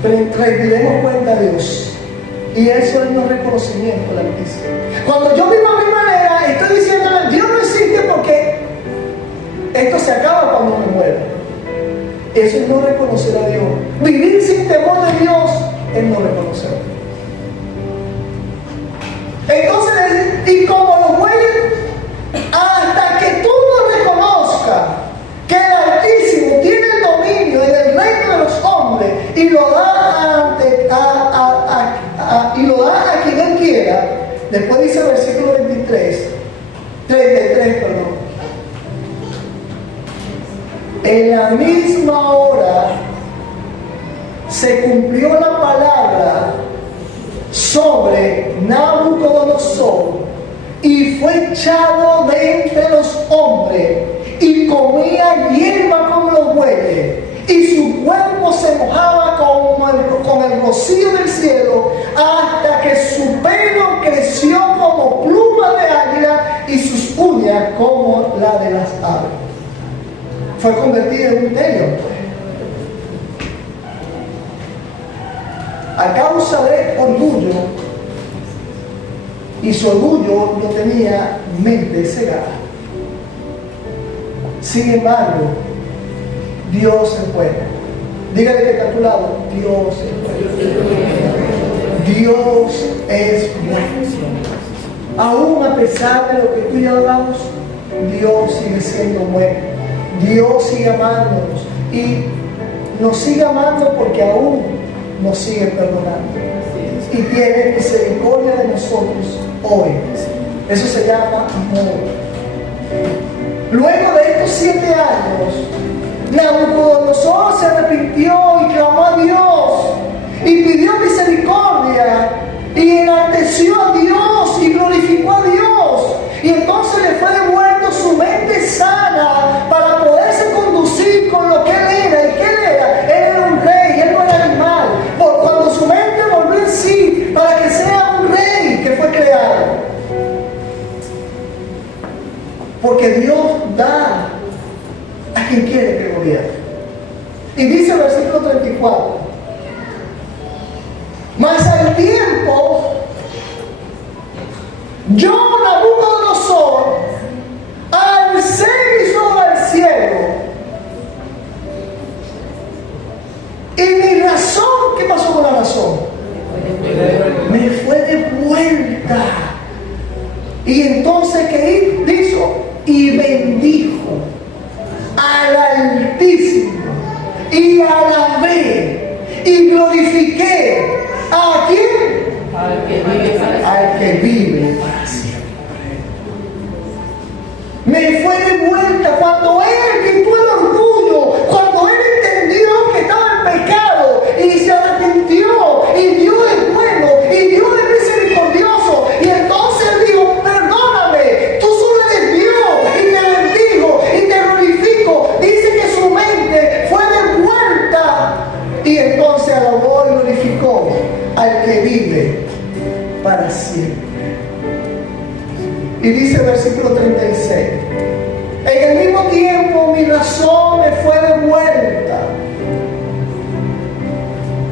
rendiremos cuenta a Dios. Y eso es no reconocimiento al Altísimo. Cuando yo vivo a mi manera, estoy diciendo, Dios no existe porque esto se acaba cuando me muero. Eso es no reconocer a Dios. Vivir sin temor de Dios es no reconocer a Dios. Entonces, y como los bueyes, hasta que tú no reconozcas que el Altísimo tiene el dominio en el reino de los hombres y lo da a quien Él quiera, después dice el versículo 33, perdón. En la misma hora se cumplió la palabra sobre Nabucodonosor y fue echado de entre los hombres y comía hierba como los bueyes y su cuerpo se mojaba con el rocío del cielo hasta que su pelo creció como pluma de águila y sus uñas como la de las aves. Fue convertido en un tello, a causa de orgullo, y su orgullo no tenía mente cegada. Sin embargo, Dios es bueno. Dígale que está a tu lado, Dios es bueno. Dios es bueno. Aún a pesar de lo que tú y yo hablamos, Dios sigue siendo bueno. Dios sigue amándonos y nos sigue amando porque aún nos sigue perdonando y tiene misericordia de nosotros hoy. Eso se llama amor. Luego de estos 7 años, Nabucodonosor se arrepintió y clamó a Dios y pidió misericordia y enalteció a Dios y glorificó a Dios, y entonces le fue devuelto su mente sana para poderse conducir con lo que él era. ¿Y qué él era? Él era un rey, él no era animal. Por cuando su mente volvió en sí para que sea un rey que fue creado, porque Dios da a quien quiere que gobierne. Y dice el versículo 34: mas al tiempo, yo, Nabucodonosor, alcé mis ojos al cielo, y mi razón, ¿qué pasó con la razón? Me fue devuelta. Y entonces, ¿qué hizo? Y bendijo al Altísimo, y alabé, y glorifiqué. ¿A quién? Al que vive para siempre. Me fue de vuelta cuando él quitó el orgullo, cuando él entendió que estaba en pecado y se arrepintió, y Dios es bueno, y Dios es misericordioso, y entonces él dijo: perdóname, tú solo eres Dios, y te bendigo y te glorifico. Dice que su mente fue de vuelta, y entonces alabó y glorificó al que vive para siempre. Y dice el versículo 36: en el mismo tiempo mi razón me fue devuelta,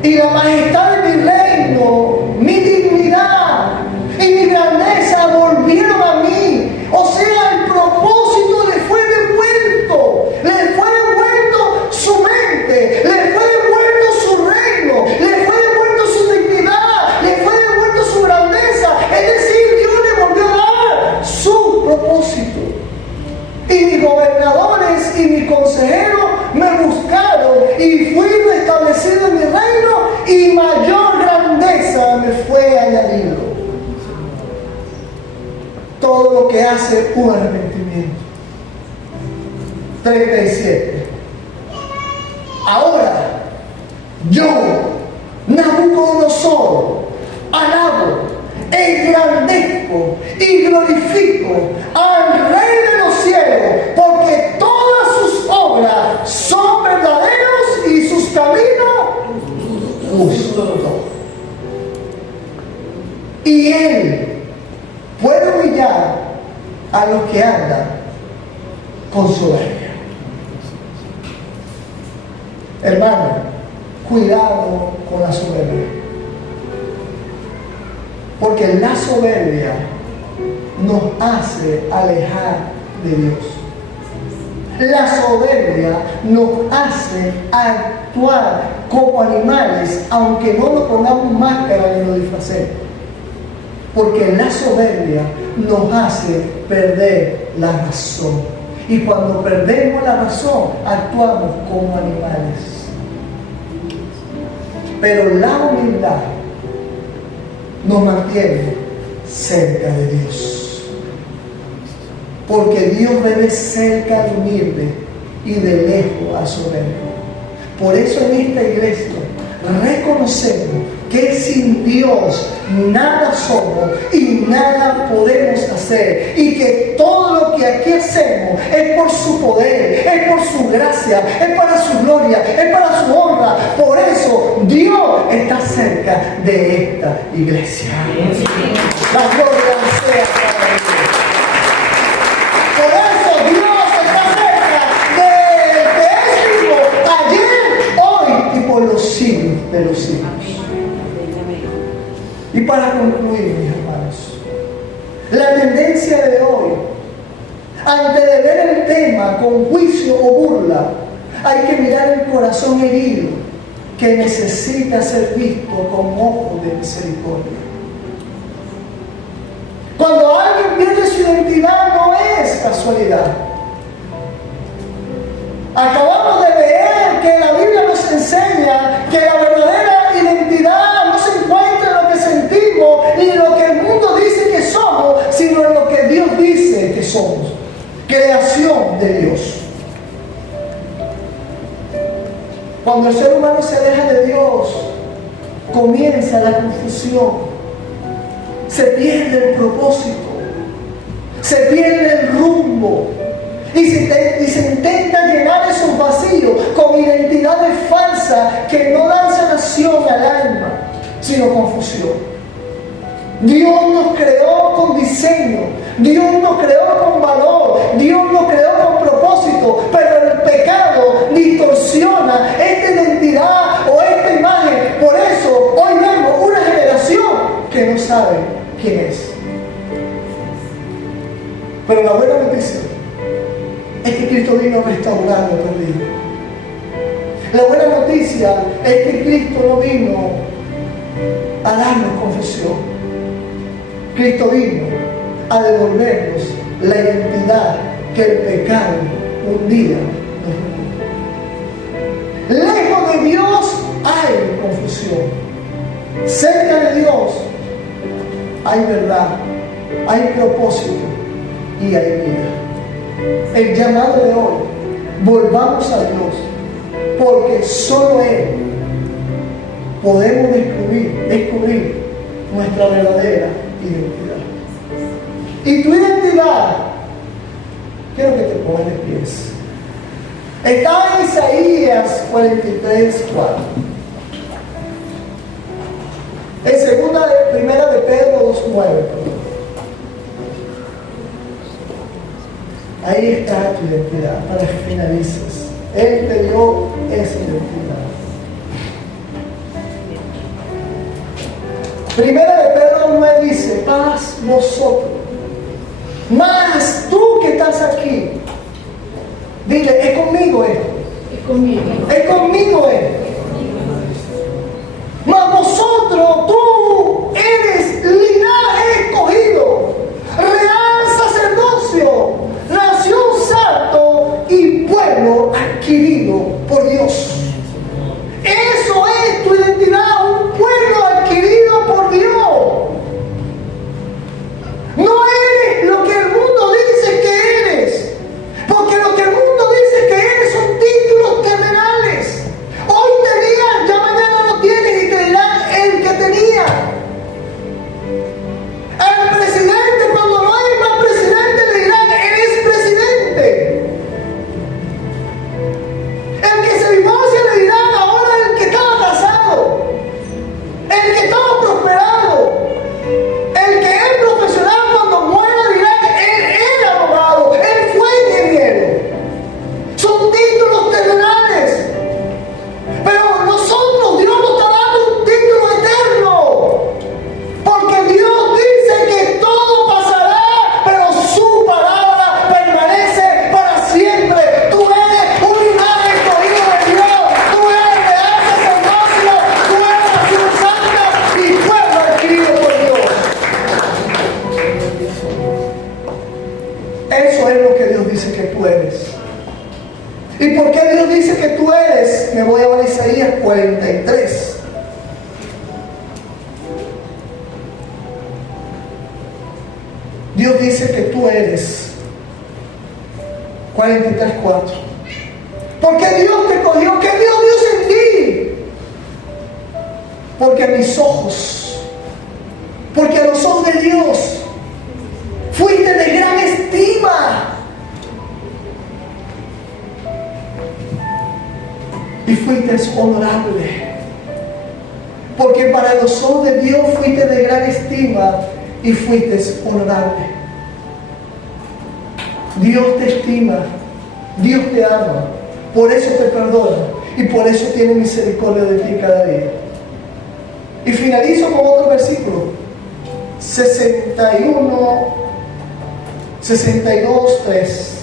y la majestad de mi reino, mi dignidad y mi grandeza volvieron a mí. O sea, el propósito le fue devuelto. Le fue devuelto su mente, le fue devuelto su reino, le fue devuelto su dignidad, le fue devuelto su grandeza. Es decir, Dios le volvió a dar su propósito. Y mis gobernadores y mis consejeros me buscaron, y fui restablecido en mi reino, y mayor grandeza me fue añadido. Todo lo que hace un arrepentimiento. 37. Ahora, yo, Nabucodonosor, alabo, engrandezco y glorifico al Rey de los cielos, porque todas sus obras son verdaderos y sus caminos justos. Y Él a los que andan con soberbia. Hermano, cuidado con la soberbia. Porque la soberbia nos hace alejar de Dios. La soberbia nos hace actuar como animales, aunque no nos pongamos máscara ni nos disfracemos. Porque la soberbia nos hace perder la razón. Y cuando perdemos la razón, actuamos como animales. Pero la humildad nos mantiene cerca de Dios. Porque Dios ve cerca al humilde y de lejos al soberbio. Por eso en esta iglesia reconocemos que sin Dios nada somos y nada podemos hacer, y que todo lo que aquí hacemos es por su poder, es por su gracia, es para su gloria, es para su honra. Por eso Dios está cerca de esta iglesia. La gloria sea para Dios. Por eso Dios está cerca de es vivo ayer, hoy y por los siglos de los siglos. Y para concluir, mis hermanos, la tendencia de hoy, antes de ver el tema con juicio o burla, hay que mirar el corazón herido que necesita ser visto con ojos de misericordia. Cuando alguien pierde su identidad, no es casualidad. Acabamos de leer que la Biblia nos enseña que la verdadera identidad no se encuentra en lo que sentimos ni en lo que el mundo dice que somos, sino en lo que Dios dice que somos. Creación de Dios. Cuando el ser humano se aleja de Dios, comienza la confusión. Se pierde el propósito. Se pierde el rumbo. Y se intenta llenar esos vacíos con identidades falsas que no dan sanación al alma, sino confusión. Dios nos creó con diseño, Dios nos creó con valor, Dios nos creó con propósito, pero el pecado distorsiona esta identidad o esta imagen. Por eso hoy vemos una generación que no sabe quién es. Pero la buena noticia es que Cristo vino a restaurar lo perdido. La buena noticia es que Cristo no vino a darnos confusión. Cristo vino a devolvernos la identidad que el pecado un día nos robó. Lejos de Dios hay confusión. Cerca de Dios hay verdad, hay propósito y hay vida. El llamado de hoy, volvamos a Dios, porque solo Él podemos descubrir nuestra verdadera identidad. Y tu identidad, quiero que te pongas de pies. Está en Isaías 43, 4. En primera de Pedro 2, 9. Ahí está tu identidad, para que finalices. Él te dio esa identidad. Primera de Pedro 9 dice: más vosotros, más tú que estás aquí. Dile, es conmigo esto. Es conmigo. Es conmigo esto. Mas vosotros, tú eres linaje escogido, real sacerdocio, nación santo y pueblo adquirido por Dios. Eso es tu identidad, un pueblo adquirido por Dios. No eres lo que el mundo dice que eres, porque lo que el mundo dice que eres son títulos terrenales. 43. Dios dice que tú eres 43:4. Porque Dios te cogió. ¿Qué vio Dios en ti? Porque a mis ojos, porque a los ojos de Dios fuiste de gran estima y fuiste honorable. Porque para los ojos de Dios fuiste de gran estima y fuiste honorable. Dios te estima, Dios te ama, por eso te perdona y por eso tiene misericordia de ti cada día. Y finalizo con otro versículo, 62:3.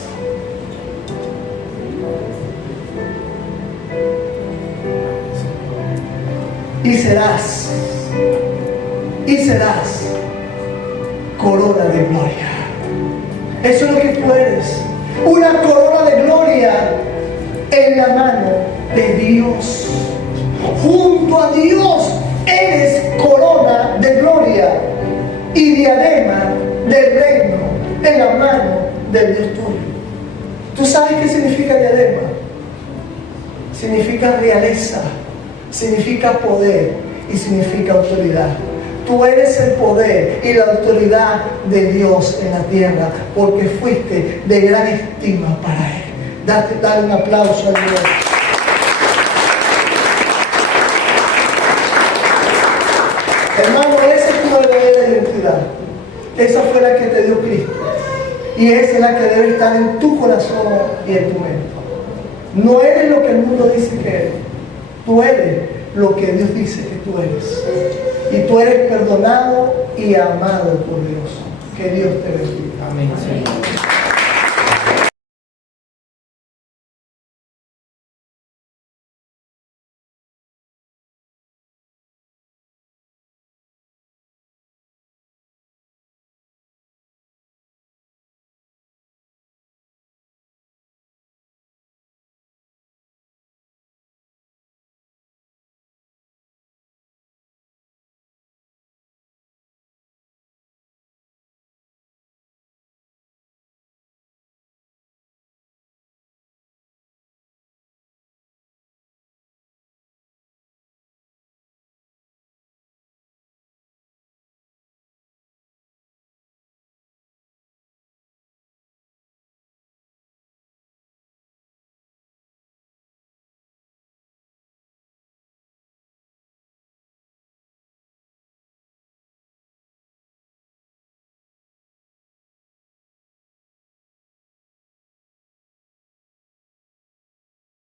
Y serás corona de gloria. Eso es lo que tú eres, una corona de gloria en la mano de Dios. Junto a Dios eres corona de gloria y diadema del reino en la mano del Dios tuyo. ¿Tú sabes qué significa diadema? Significa realeza, significa poder y significa autoridad. Tú eres el poder y la autoridad de Dios en la tierra, porque fuiste de gran estima para Él. Dale un aplauso a Dios. Hermano, esa es tu verdadera identidad. Esa fue la que te dio Cristo. Y esa es la que debe estar en tu corazón y en tu mente. No eres lo que el mundo dice que eres. Tú eres lo que Dios dice que tú eres. Y tú eres perdonado y amado por Dios. Que Dios te bendiga. Amén, Señor.